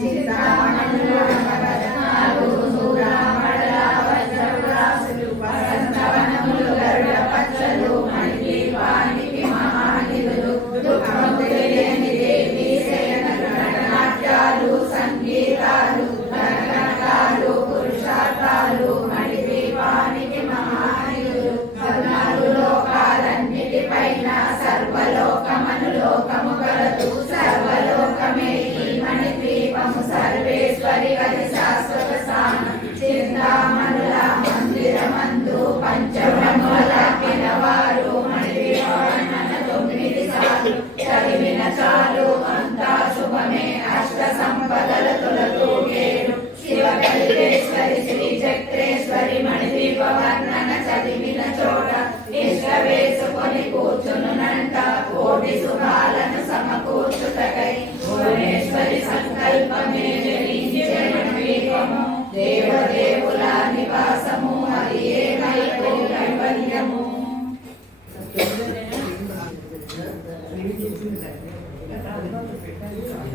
చింతామణులు నవరత్నాలు సూరామణుల వజ్రరాసులు వసంతవనములు గరుడ పచ్చలు మణిదీపానికి మహానిధులు దుఃఖము తెలియని దేవి సేనలు నటనాట్యాలు సంగీతాలు నరనటాలు పురుషార్థాలు మణిదీపానికి మహానిధులు 14 లోకాలన్నిటిపైన సర్వలోకమనులోకము కలదు సర్వలోకమే ఈ మణిదీపము సర్వేశ్వరి గది శాశ్వత స్థానం చింతామణుల మందిరమందు పంచబ్రహ్మల పిలవారు మణిదీపాన్ని 9 సార్లు చదివిన చాలు అంతా శుభమే అష్ట సంపదల తొలతూగేరు శివకల్పేశ్వరి శ్రీ చక్రేశ్వరి మణిదీప వర్ణన చదివిన చోట ఇష్ట వేసుకొని కూర్చునునంట కోటి శుభాలను సమకూర్చుటకై భువనేశ్వరి సంకల్పమే జనించే మణిదీపము దేవదేవుల నివాసము అది ఏ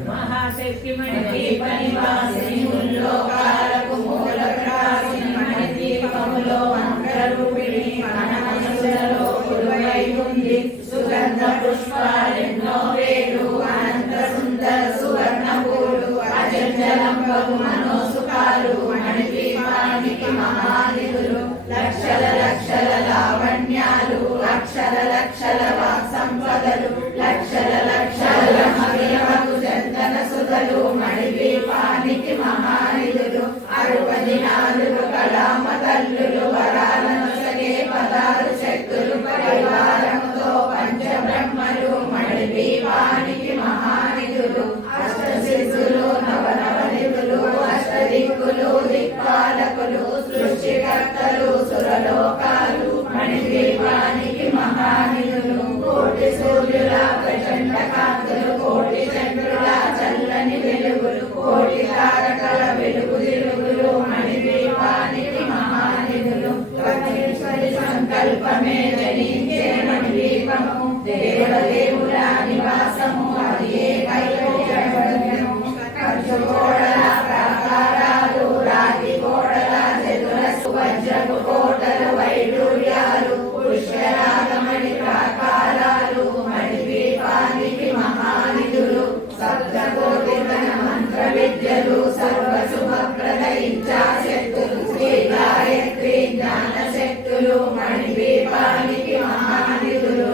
మహాశక్తి మణిదీప నివాసిని ముల్లోకాలకు మూల ప్రకాశిని మణిదీపములో మంత్రరూపిణి మన మనసులలో కొలువై ఉంది. సుగంధ పుష్పాలెన్నో వేలు అనంత సుందర సువర్ణ పూలు అజంజలంబగు మనోసుకాలు మణిదీపానికి మహానిధులు. లక్షల లక్షల లావణ్యాలు అక్షర లక్షల వాక్ సంపదలు లక్షల లక్షల మధురమగు చందన సుధలు మణిదీపానికి మహానిధులు. 64 కళామ తల్లులు వరాలను సగే 16 శక్తులు పరివారముతో పంచబ్రహ్మలు మణిదీపానికి మహానిధులు. అష్టసిద్ధులు నవనవనిధులు అష్టదిక్కులు దిక్పాలకులు సృష్టికర్తలు సురలోకాలు మణిదీపానికి మహానిధులు. కోటి సూర్యుల ప్రచండ కాంతులు కోటి చంద్రుల చల్లని వెలుగులు కోటి తారకల వెలుగు తిరుగులు మణిదీపానికి మహానిధులు. పరమేశ్వరి సంకల్పమే జనించే మణిదీపము దేవదేవుల నివాసము అది ఏ కైవల్యము. ఖర్చు గోడల ప్రాకారాలు రాతి గోడల చతురస్సు వజ్రపు కోటలు వైడూర్యాలు పుష్కరాగమణి ప్రాకారాలు మణిదీపానికి మహానిధులు. సప్తకోటి మంత్ర విద్యలు సర్వ శుభప్రదయించా శక్తులు శ్రీ గాయత్రి జ్ఞాన శక్తులు మణిదీపానికి మహానిధులు.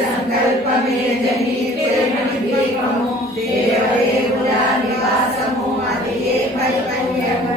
సంకల్పమే జనించే మణిదీపము దేవదేవుల నివాసము అది ఏ కైవల్యము.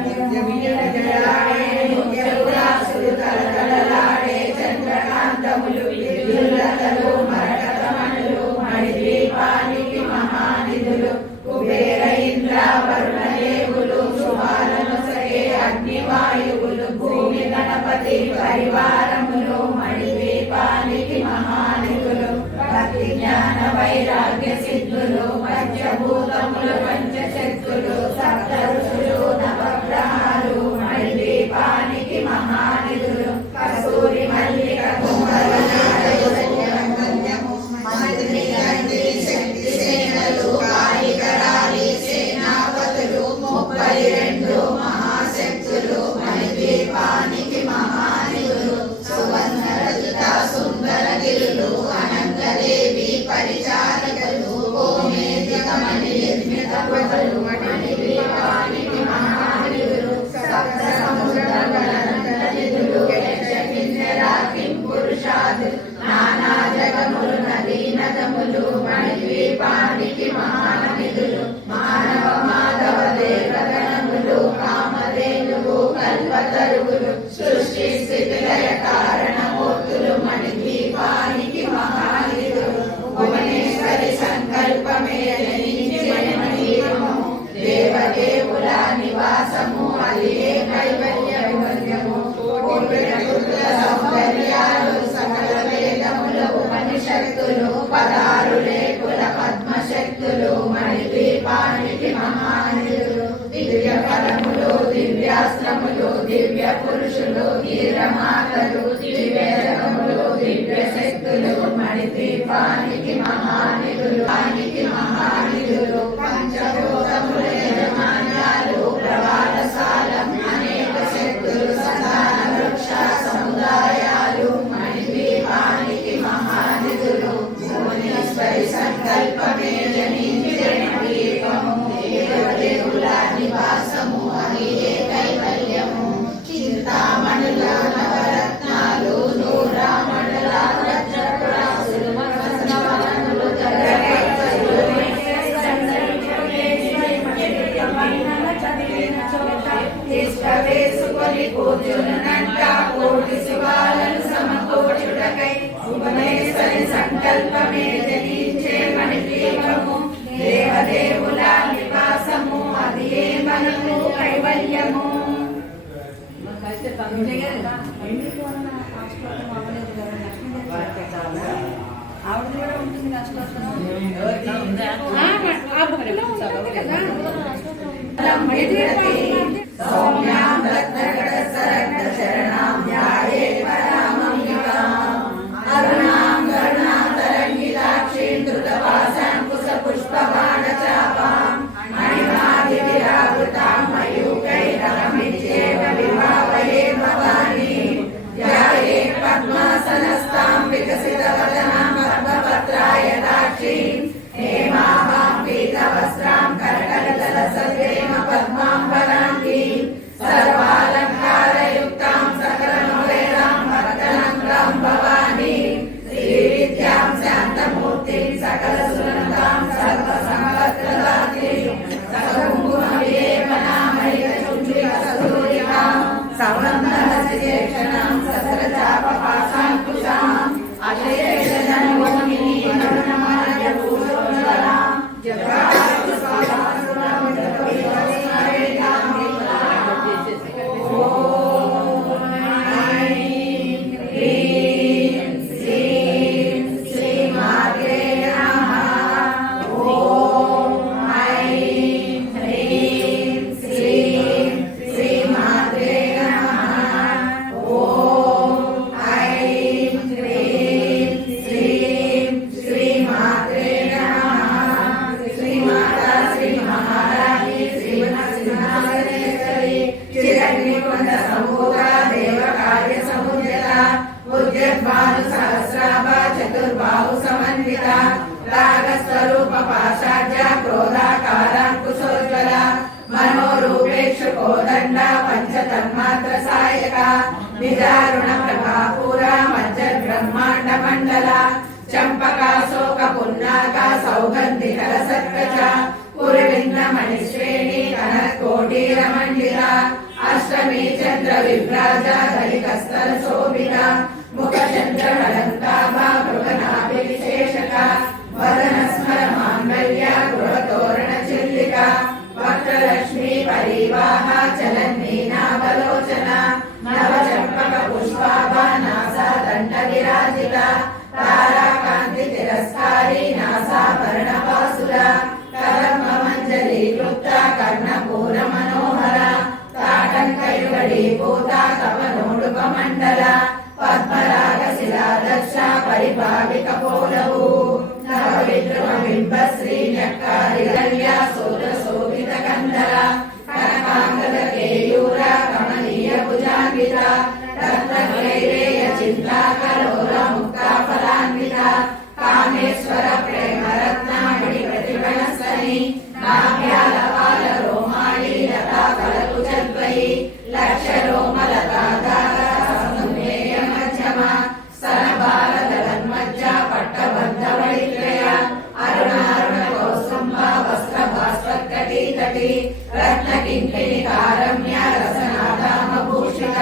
కలకలలాడే చంద్రకాంతములు విద్యుల్లతలు మరకతమణులు మణిదీపానికి మహానిధులు. కుబేర ఇంద్ర వరుణ దేవులు శుభాలను సగే అగ్నివాయువులు భూమి గణపతి పరివారములు మణిదీపానికి మహానిధులు. భక్తి జ్ఞాన వైరాగ్య సిద్ధులు పంచభూతముల పంచశక్తులు సప్త ఋషులు నవగ్రహాలు మణిదీపానికి మహానిధులు. కస్తూరి మల్లిక శక్తి సేనలు కాళికరాలి సేనాపతులు 32 మహాశక్తులు మణిదీపానికి మహానిధులు. సువర్ణరచిత సుందర గిరులు అనంతదేవి పరిచారకులు గోమేధికమణి నిర్మిత గుహలు మణిదీపానికి మహానిధులు. సప్త సముద్రగణంత నిధులు పురుషాదు నానా జగములు నదీ నదములు మణిదీపానికి మహానిధులు. మానవ మాధవ దేవగణములు కామధేనువు కల్పతరుగులు సృష్టి స్థితి లయ కారణమూర్తులు మణిదీపానికి మహానిధులు. భువనేశ్వరి సంకల్పమే జనించే మణిదీపము దేవదేవుల నివాసము అది ఏ కైవల్యము. సౌందర్యాలు సకల వేదముల ఉపనిషత్తులు 16 లేకుల పద్మశక్తులు మణిదీపానికి మహానిధులు. దివ్య ఫలములు దివ్యాస్త్రములు దివ్య పురుషులు వీరమాతలు దివ్యములు దివ్య శక్తులు మణిదీపానికి మహానిధులు. మహానిధులు పంచభూతముల యజమాన్యాలు ప్రవాళశాలం అనేక శక్తులు సదాన వృక్ష సముదాయాలు మణిదీపానికి మహానిధులు. భువనేశ్వరి సంకల్పమే జనించే మణిదీపము దేవదేవుల నివాసము అది ఏ కైవల్యము. చింతామణుల నవరత్నాలు నూరామణుల వజ్రపురాసులు వస్త్రవనములు వేసుకొని కూర్చునంట కోటి శివాలను సమకూర్చుటకై భువనేశ్వరి సంకల్పమే జనించే మణిదీపము దేవదేవుల నివాసము అది ఏ మనకు కైవల్యము. ఆవిడ కూడా ఉంటుంది అష్టోత్తరం. సౌమ్యాం రత్నగడ సరగ్న శరణాం ధ్యాయే పరామం యుగాం అరుణాం గరుణాం తరంగితాక్షీం ధృతవ సవంతరసిజేక్షణం ససరచాపపాశాంకుశాం అశేషజనమోహిని కరుణమార్గభూషోజ్వలాం చతుర్బాహు సమన్విత రాగస్వరూప పాషాఢ్య క్రోధాకారాంకుశోజ్వల మనోరూపేక్షు కోదండ పంచతన్మాత్ర సాయక నిజారుణ ప్రభాపూర మధ్య బ్రహ్మాండ మండల చంపకాశోక పున్నాక సౌగంధికర సత్కచ పురవింద మణిశ్రేణి కనకోటీర మండిత అష్టమి చంద్ర విభ్రాజ దళికస్తర శోభిత ముఖ చంద్ర హలంకాభా మృగనాభి విశేషక వదన స్మర మాంగళ్య గృహతోరణ చిల్లిక వక్రలక్ష్మీ పరివాహ చలన్నీనావలోచన నవ చంపక పుష్పాభా నాసా దండ విరాజిత తారాకాంతి తిరస్కారి నాసాభరణ వాసుల కదమ్మ మంజలి కృప్త కర్ణపూర మనోహర తాటంకయుగడీభూత కవనోడుక మండల పద్మరాగ శిలాదక్ష పరిభావిక పోలవు నవ విద్రుమ బింబ శ్రీన్యక్కారి కళ్యా సోద శోభిత కందర కనకాంగద కేయూర కమనీయ భుజాన్విత రత్నకైరేయ చింతాకలోల ముక్తా ఫలాన్విత కామేశ్వర ప్రేమ రత్నామణి ప్రతిభనస్తని నాభ్యాల పాల రోమాళి లతా కలకు చద్వయి లక్ష రోమలతాధార సముద్రేయ మధ్యమ స్తనబాల దళన్మజ్జ పట్టబద్ధ వళిత్రయ అరుణారుణ కౌస్తుంభ వస్త్ర భాస్వత్కటీ తటి రత్న కింకిణి కారమ్య రసనాధామ భూషిత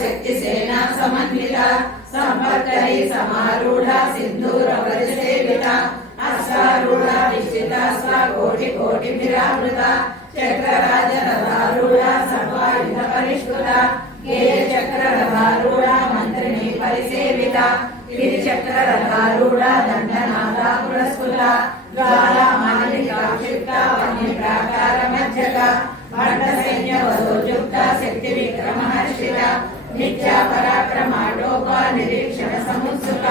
శక్తి సేనా సమన్విత సంపత్తరి సమారూఢ సింధూర వ్రజ సేవిత అశ్వారూఢ విశ్చిత స్వకోటి కోటి విరావృత చక్రరాజ రథారూఢ సర్వాయుధ పరిష్కృత గేయ చక్ర రథారూఢ మంత్రిని పరిసేవిత గిరి చక్ర రథారూఢ దండనాథ పురస్కృత జ్వాలా మాలిక క్షిప్త వన్య ప్రాకార మధ్యక భట్ట సైన్య వధోజుక్త శక్తి విక్రమ హర్షిత నిత్య పరాక్రమాటోప నిరీక్షణ సముత్సుక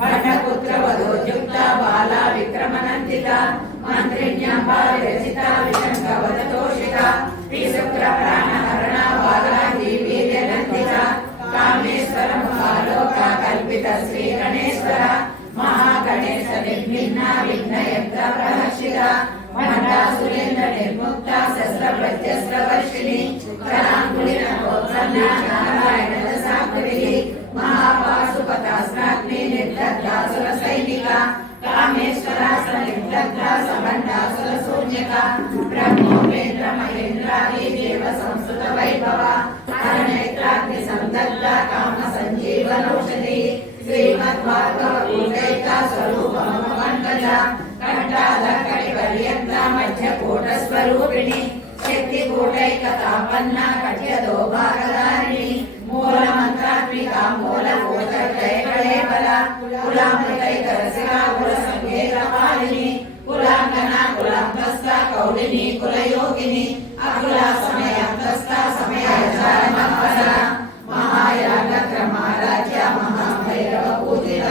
భట్టపుత్ర వధోజుక్త బాల విక్రమనందిత మంత్రిణ్యాంబ విరచిత విశంక వదతోషిత విశుక్ర ప్రాణహరణ వారాహి వీర్యనందిత కామేశ్వర మహాలోక కల్పిత శ్రీ గణేశ్వర మహాగణేశ నిర్విఘ్న విఘ్నయంత్ర ప్రహర్షిత మండాసురేంద్ర నిర్ముక్త శస్త్ర ప్రత్యస్త్ర వర్షిణి కరాంకులిన గోత్రన్న నారాయణ దశాకృతి మహాపాశుపతాస్త్రాగ్ని నిర్దగ్ధాసుర సైనిక కామేశ్వరాస్త్ర నిర్దగ్ధ సబండాసుర శూన్యక బ్రహ్మోపేంద్ర మహేంద్రాది దేవ సంస్కృత వైభవ అరణేత్రాగ్ని సందగ్ధ కామ సంజీవనౌషధి శ్రీమద్భాగవ కూటైక స్వరూపమ పంకజ కంఠాధకటి పర్యంత మధ్య కూట స్వరూపిణి శక్తి కూటైక తాపన్న కట్యదో భాగధారిణి మూల మంత్రాత్మిక మూల కూట జయ బల కులామృతైక రసిక కుల సంగేత పాలిని కులాంగన కులాంతస్థ కౌలిని కులయోగిని అకుల సమయాంతస్థ సమయాచార మహాయాగ క్రమారాధ్య మహాభైరవ పూజిత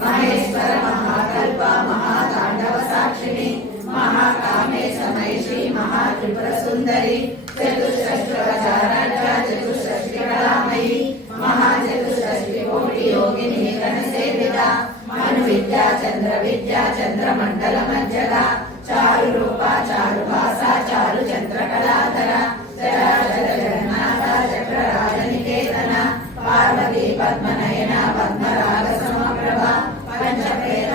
మహేశ్వర మహాకల్ప మహాతాండవ సాక్షిణి మహాకామేశ మహిషి మహాత్రిపుర సుందరి చతుష్షష్ట్రవచారాఢ్య చతుష్షష్టి కళామయి మహాచతుష్షష్టి కోటి యోగిని గణసేవిత మను విద్యా చంద్ర విద్యా చంద్రమండల మధ్యద చారు రూప చారు భాస చారు చంద్ర కళాధర చరాచర జగన్నాథ చక్రరాజ నికేతన పార్వతీ పద్మనయన పద్మరాగ సమప్రభ పంచప్రేత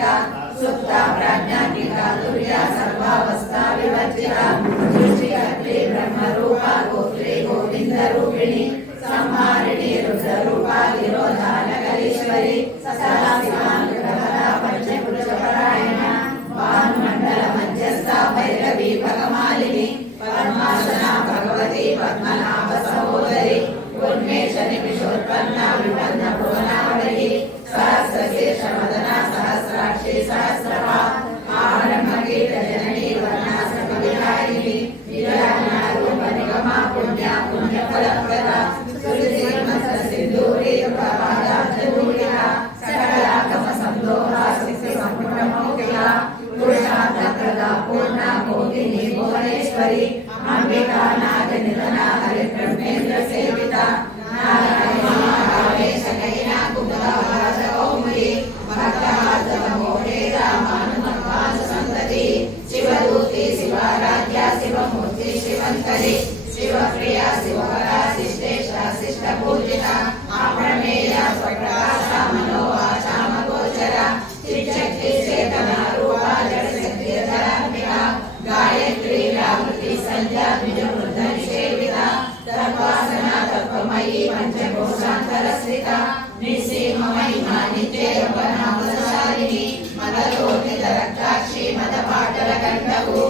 सर्वकालिका सुप्ता प्रज्ञात्मिका तुर्या सर्वावस्था विवर्जिता सृष्टिकर्त्री ब्रह्मरूपा गोत्री गोविन्दरूपिणी संहारिणी रुद्ररूपा गिरोधानकरीश्वरी सदाशिवानुग्रहदा पंचभुजपरायणा वान्मण्डल मध्यस्था भैरवी भगमालिनी पद्मासना भगवती पद्मनाभ सहोदरी उन्मेष निमिषोत्पन्ना विपन्न भुवनावली सहस्रशीर्ष मदना सहस्राक्षी सहस्रभा आरम्भगीत जननी वर्णाश्रम विहारिणी निराजना रूप निगमा पुण्या पुण्यफलप्रदा सुरसिंहस्थ सिन्दूरी प्रभादाब्धधूलिका सकलागम संदोहा सिद्धि संपुटमौखिका पुरुषार्थप्रदा पूर्णा मोहिनी भुवनेश्वरी अंबिका नाग निधना हरिब्रह्मेन्द्र सेविता नारायणी महावेश नयना कुमुदा वासकौमुदी भक्तमाधव मोहेरा मानवपाद संतति शिवदूती शिवाराध्या शिवमूर्ति शिवंकरी शिवप्रिया शिवकरा शिष्टेशा शिष्टपूजिता अप्रमेया स्वप्रकाशा मनोवाचामगोचरा चिच्चक्ति चेतना रूपा जडशक्ति धरात्मिका गायत्री व्यावृति संध्या द्विजवृद्ध निषेविता तत्वासना तत्वमयी पंचकोशान्तरस्थिता निःसीममहिमा नित्ययौवनामशालिनी मदलोहितरक्ताक्षी मदपाटलकण्ठभू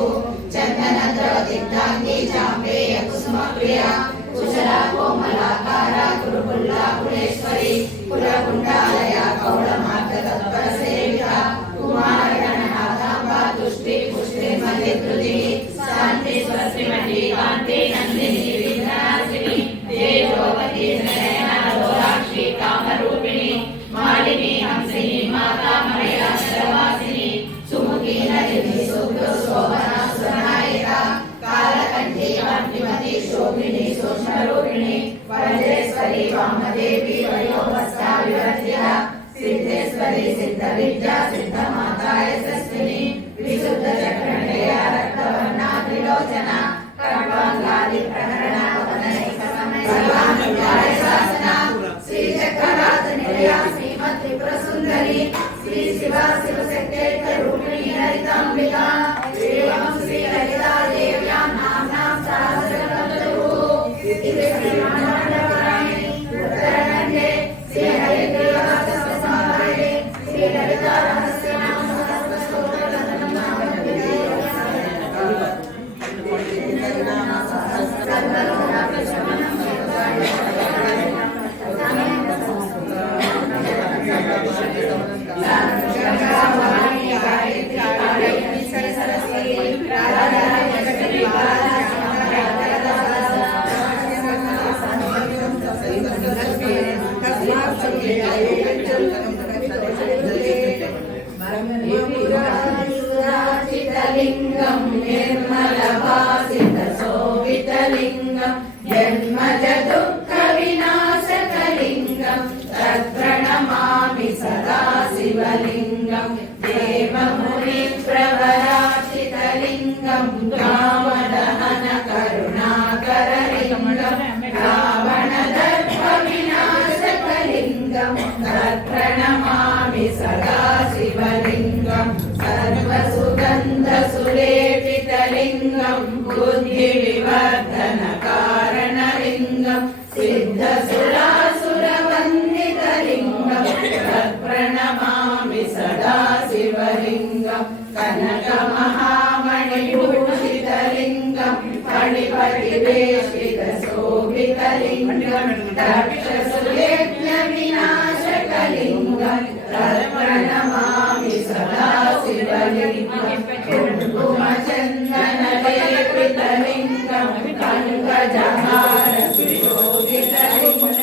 चन्दनद्रवदिग्धाङ्गी चाम्बेय कुसुमप्रिया कुशला कोमलाकारा कुरुकुल्ला कुलेश्वरी कुलकुण्डालया कौलमार्गतत्परसेविता कुमारगणनाथाम्बा तुष्टि पुष्टि मतिधृति शान्ति स्वस्तिमती कान्ति नन्दिनी विघ्ननाशिनी तेजोवती नयना लोलाक्षी कामरूपिणी मालिनी हंसिनी माता मया शरवासिनी सुमुखी नलिनी शुभ्र शोभना सुरनायिका कालकण्ठी कान्तिमती शोभिनी सूक्ष्मरूपिणी वज्रेश्वरी वामदेवी वयोवस्था विवर्जिता सिद्धेश्वरी सिद्धविद्या सिद्धमाता यशस्विनी विशुद्ध चक्रण्डया रक्तवर्णा त्रिलोचना कर्वाङ्गादि प्रहरणा वदनैकसमय शासना श्रीचक्रराज निलया श्रीमत् त्रिपुर सुन्दरी श्री शिवा शिवशक्त्यैक्य रूपिणी ललिताम्बिका एवं श्री ललिता देव्यां नाम्नां सहस्रकल्पतरुः इति श्रीमन्मण्डलपुराणे उत्तरखण्डे श्री हरिग्रीवसहस्रसंवत्सरे श्री ललिता रहस्यनाम सहस्रस्तोत्रकथनं लिंगं निर्मलभासितशोभितलिङ्गं जन्मज दुःखविनाशकलिङ्गं तत्प्रणमामि सदा शिवलिङ्गं देवमुनिप्रवराचितलिङ्गं कामदहन करुणाकरलिङ्गं रावणदर्पविनाशकलिङ्गं तत्प्रणमामि सदा शिवलिङ्गं सर्वसुगन्धसुलेपितलिङ्गं बुद्धिविवर्धनकारणलिङ्गं सिद्धसुरासुरवन्दितलिङ्गं तत्प्रणमामि सदा शिवलिङ्गं कनकमहामणिभूषितलिङ्गं फणिपतिवेष्टितशोभितलिङ्गं दक्षसुयज्ञविनाशकलिङ्गं तत्प्रणमामि सदा शिवलिङ्गं कुङ्कुमचन्दनलेपितलिङ्गं कनकजहारसुशोभितलिङ्गं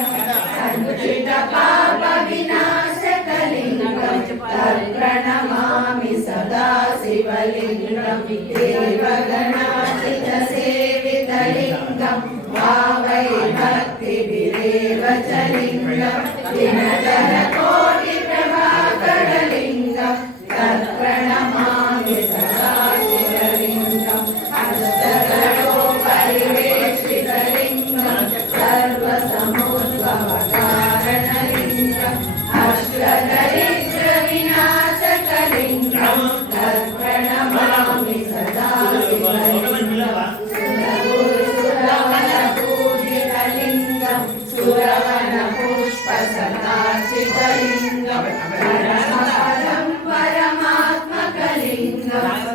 सञ्चितपापविनाशकलिङ्गं तत्प्रणमामि सदा शिवलिङ्गं देवगणाचितसेवितलिङ्गं भावै भक्तिभिरेव च लिङ्गं दिनकरकोटिप्रभाकरलिङ्गं तत्प्रणमामि सदा शिवलिङ्गं अष्टकरोपरिवेष्टितलिङ्गं सर्वसमुद्भवकारणलिङ्गं अष्टदरिद्रविनाशकलिङ्गं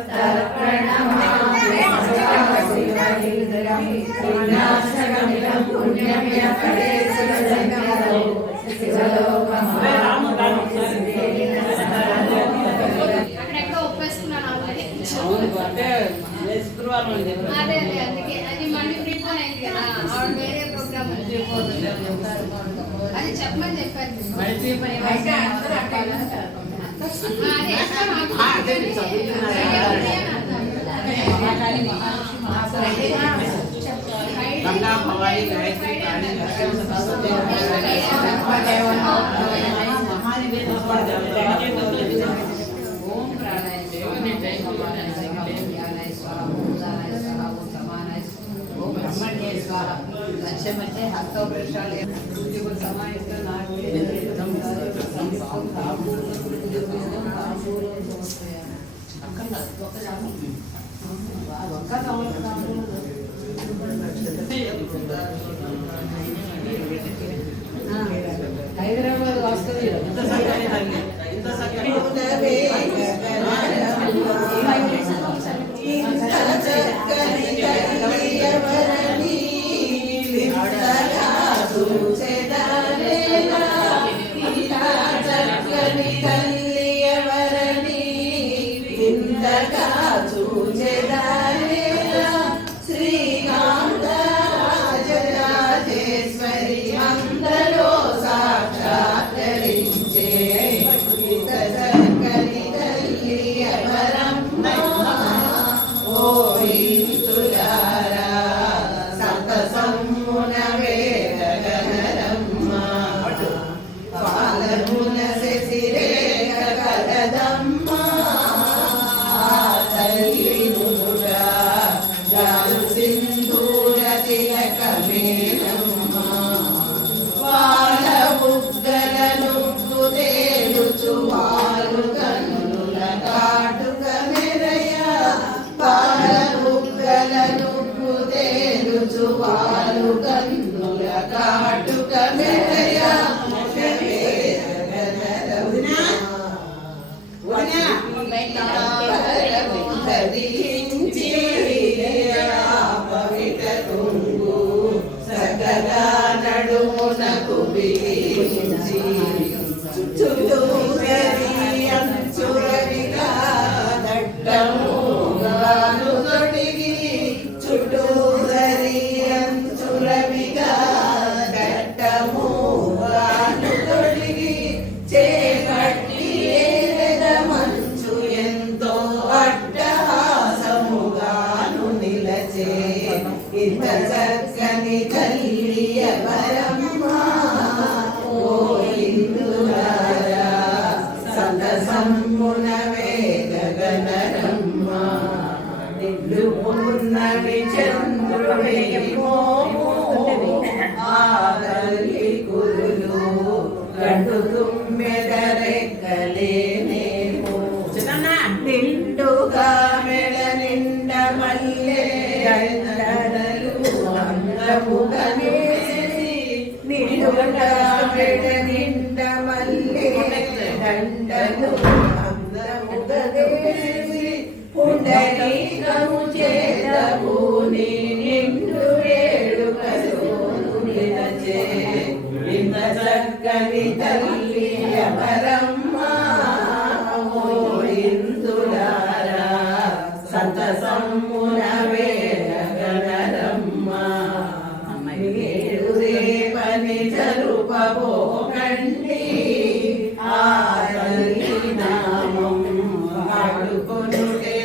తర్పణమామి శివలింగం వినాశకమిదం పుణ్యమ్యపడే శివసన్నిధౌ శివలోకమాము అక్కడెక్కడ ఒప్పేసుకున్నాను ఆల్రెడీ. అవును అంటే శుక్రవారం అని చెప్పారు. అదే అదే అందుకే అది మళ్ళీ ప్రిపోన్ అయింది కదా ఆవిడ వేరే ప్రోగ్రామ్ అది చెప్పమని చెప్పారు. అయితే అందరూ అట్టే ఉంటారు. అదే అక్కడ మాకు అదే మీరు చదువుతున్నారు. మహాకాళి మహాలక్ష్మి మహాసరస్వతి గంగా భవాని గాయత్రి కాళీ లక్ష్మీ సరస్వతి ఓం ప్రాణాయ ఓం బ్రహ్మణ్యే స్వాహ లక్ష్యమంటే హస్తో వృక్షాలు సమాయుక్త హైదరాబాద్ వస్తుంది ఇంత చక్కని తల్లి, ఇంత చక్కని శ్రీకాంతరాజరాజేశ్వరి అందరూ సాక్షాత్కరించే చక్కని తల్లి ఎవరమ్మ ఓ ఇంతులారా సంతసమ్మున వేదగనరమ్మ పాలమున శశిరేఖ కలదమ్మ తల్లి నునుట జాలు సింధూర తిలకమేనమ్మ వాళ్ళ బుగ్గలను తేలుచు వారు కన్నుల కాటుక మెరయ వాళ్ళ బుగ్గలను తేలుచు వారు కన్నుల కాటుక మెరయ ధరించి పవిట కుంగు సకల నడుమునకు బిగించి చుట్టూ చురవిగా దట్టముగాను తొడిగి చుట్టూ చురవిగా దట్టముగాను తొడిగి చేపట్టి ఏద మంచు ఎంతో అట్టహాసముగాను నిలచే ఇంత చక్కని తల్లి ఎవరమ్మ ఓ ఇందులారా సంతసమ్మున వేగగనరమ్మ నిల్లు ఉన్నవి చంద్రుడి మోము ఆ తల్లి కురులు గండు తుమ్మెదరెక్కలేనేమో నిండుగా మెడ నిండ మల్లె దండలు అందముగా వేసి నిండుగా మెడ నిండ మల్లె దండలు అందముగా వేసి పుండరీకము చేతబూని నిండు వేడుకలోను నిలచే ఇంత చక్కని తల్లి ఎవరమ్మ ఓ ఇందులారా సంతసమ్మున వేగనరమ్మ మీరు రేపని జరుపబోకండి ఆ తల్లి నామం పాడుకొనుటే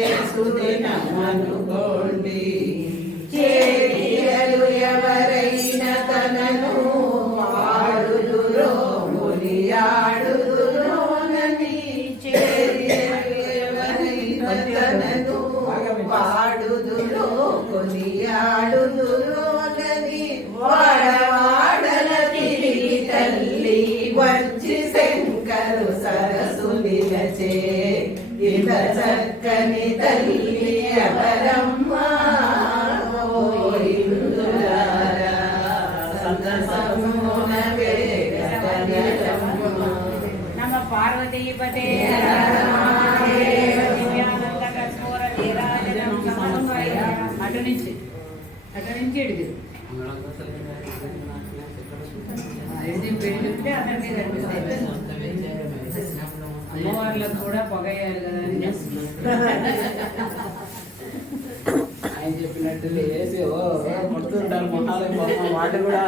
సుదినమనుకోండి చేరియలు ఎవరైన తనను పాడుదురో మునియాడుదురోనని చేరియలు ఎవరైన తనను పాడుదురో కొనియాడుదురోనని వాడవాడల తిరిగి తల్లి వచ్చి శంకరు సరసు నిలచే ఇంత చక్కని తల్లి ఎవరమ్మ ఓ ఇందులారా సంతసమ్మున వేగగనరమ్మ నమ పార్వతీపతే హర హర దివ్యానంద అటు నుంచి ఇడిది ఇది పెళ్ళింటే అతనికి కనిపిస్తాయి. అమ్మవార్లకు కూడా పొగయ్యాలి కదా అని ఆయన చెప్పినట్టు వేసి కొడుతుంటారు మొహాలు వాటి కూడా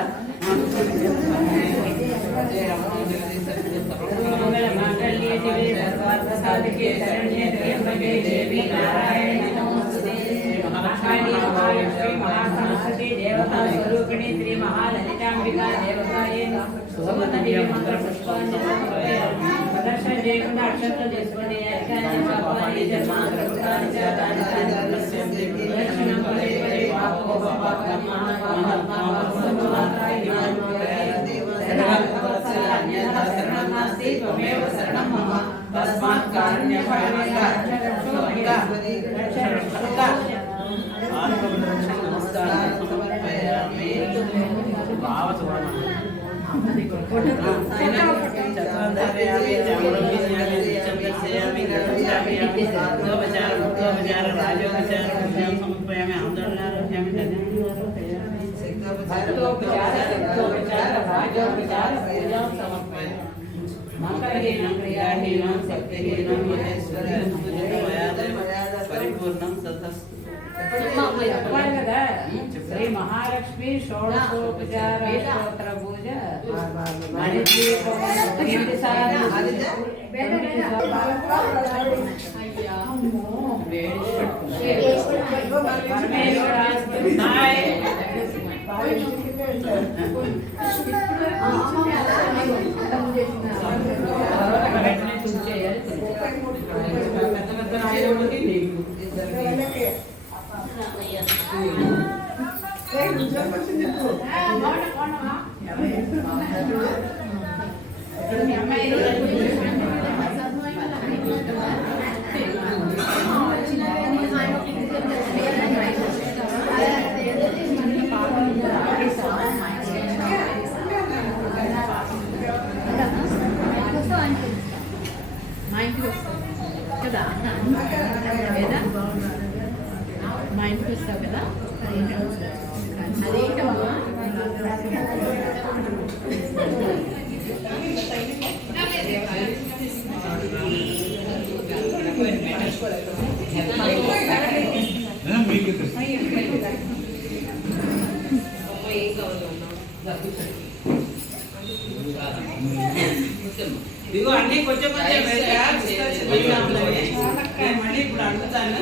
దేవతా స్వరూపిణి శ్రీ మహాలలితాంబికా దేవతాయే మంత్ర పుష్పాంజలి ప్రదర్శన చేయకుండా అక్షంతలు చేసుకోండి. పరిపూర్ణం సతస్తు. చెప్పాలి కదా శ్రీ మహాలక్ష్మి షోడశోపచార స్తోత్ర పూజ మా ఇంటికి వస్తావు కదా మా ఇంటికి వస్తావు కదా అదేంటమ్మా ఇదిగో అన్ని కొంచెం కొంచెం మళ్ళీ ఇప్పుడు అడుగుతాను.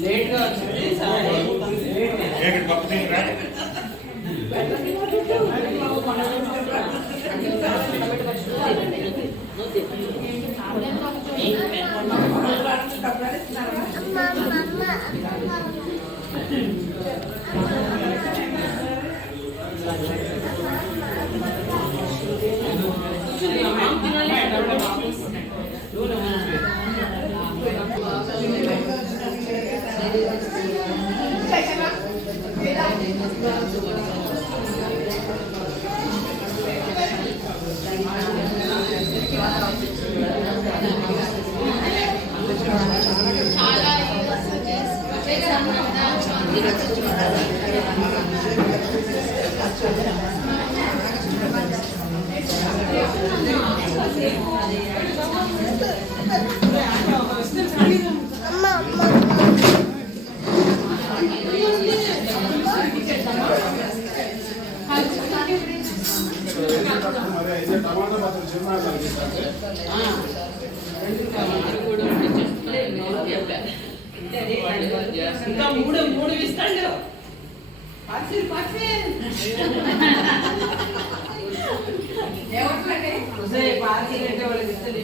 లేట్గా వచ్చింది ఇంకా మూడు ఇస్తాడు. పార్సీలు అంటే వాళ్ళకి ఇస్తారు.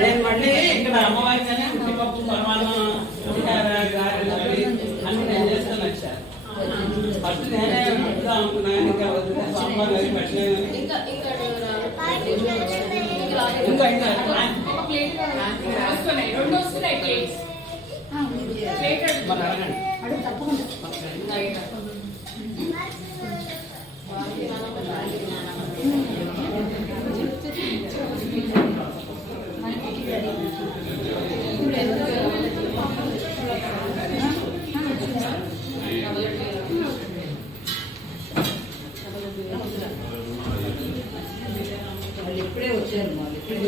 నేను మళ్ళీ ఇక్కడ అమ్మవారిగానే ఉట్టిపప్పు పరమాన్నం అన్ని నేను చేస్తాను వచ్చాను. ఫస్ట్ నేనే వద్దా అనుకున్నాను, ఇంకా వద్దు సాంబార్ అవి పెట్టలేదు. మన అడగండి. ఇప్పుడే వచ్చారు వాళ్ళు, ఇప్పుడే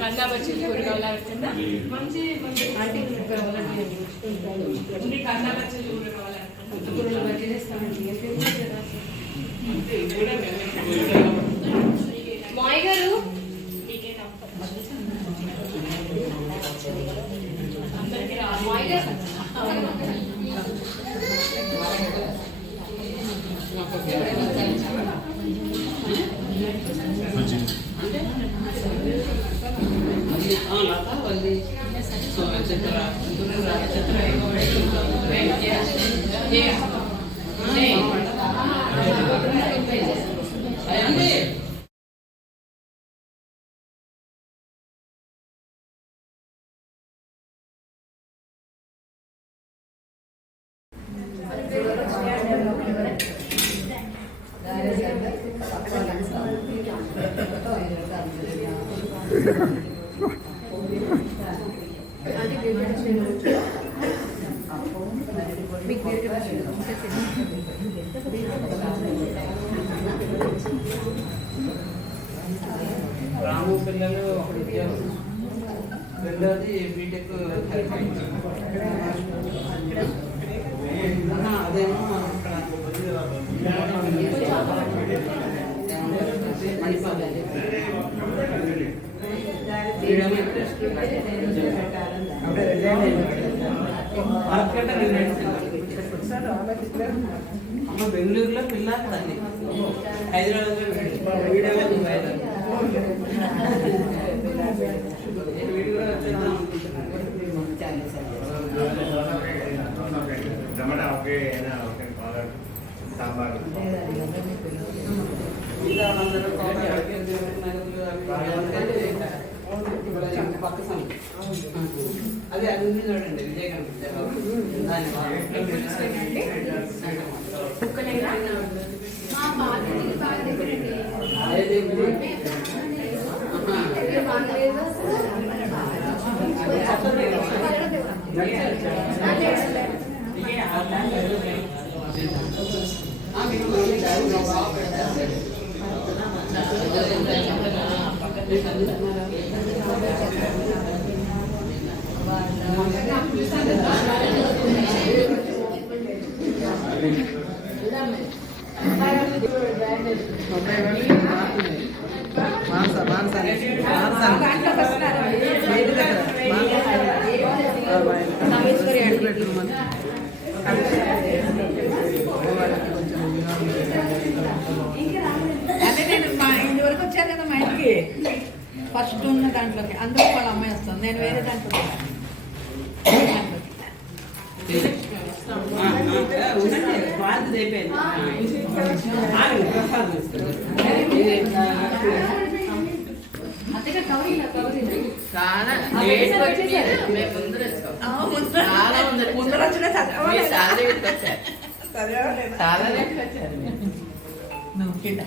కందా బచ్చి కూరగాయలు ఆడుతుందా మంచి అంటే కందా బచ్చి కూరగాయలు మాయ్ గారు అందరికీ రా మాయ్ గారు లత వాళ్ళు చిత్ర అయ్యండి. రాము పిల్లలు ఒకటి ఉద్యోగం, రెండోది బీటెక్ అదేమో అమ్మ బెంగళూరులో పిల్ల తల్లి, హైదరాబాద్లో వీడియోలో వీడియో వచ్చేద్దాం సాంబార్ పక్క అదే అది ఉంది చూడండి, విజయ్ కనిపించారు అదే నేను ఇంటి వరకు వచ్చాను కదా మా ఇంటికి. ఫస్ట్ ఉన్న దాంట్లోకి అందులో వాళ్ళ అమ్మాయి వస్తుంది నేను వేరే దాంట్లో ఉండండి బాధ్యత అయిపోయింది ప్రసాదం ఇస్తుంది చాలా లేట్ వచ్చి మేము ముందర వచ్చాం. చాలా ముందర వచ్చాం. మీరు చాలా లేట్ వచ్చారు. చాలా లేట్ వచ్చారు మీరు. నువ్వు కింద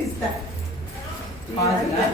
ఇస్తా పాదుగా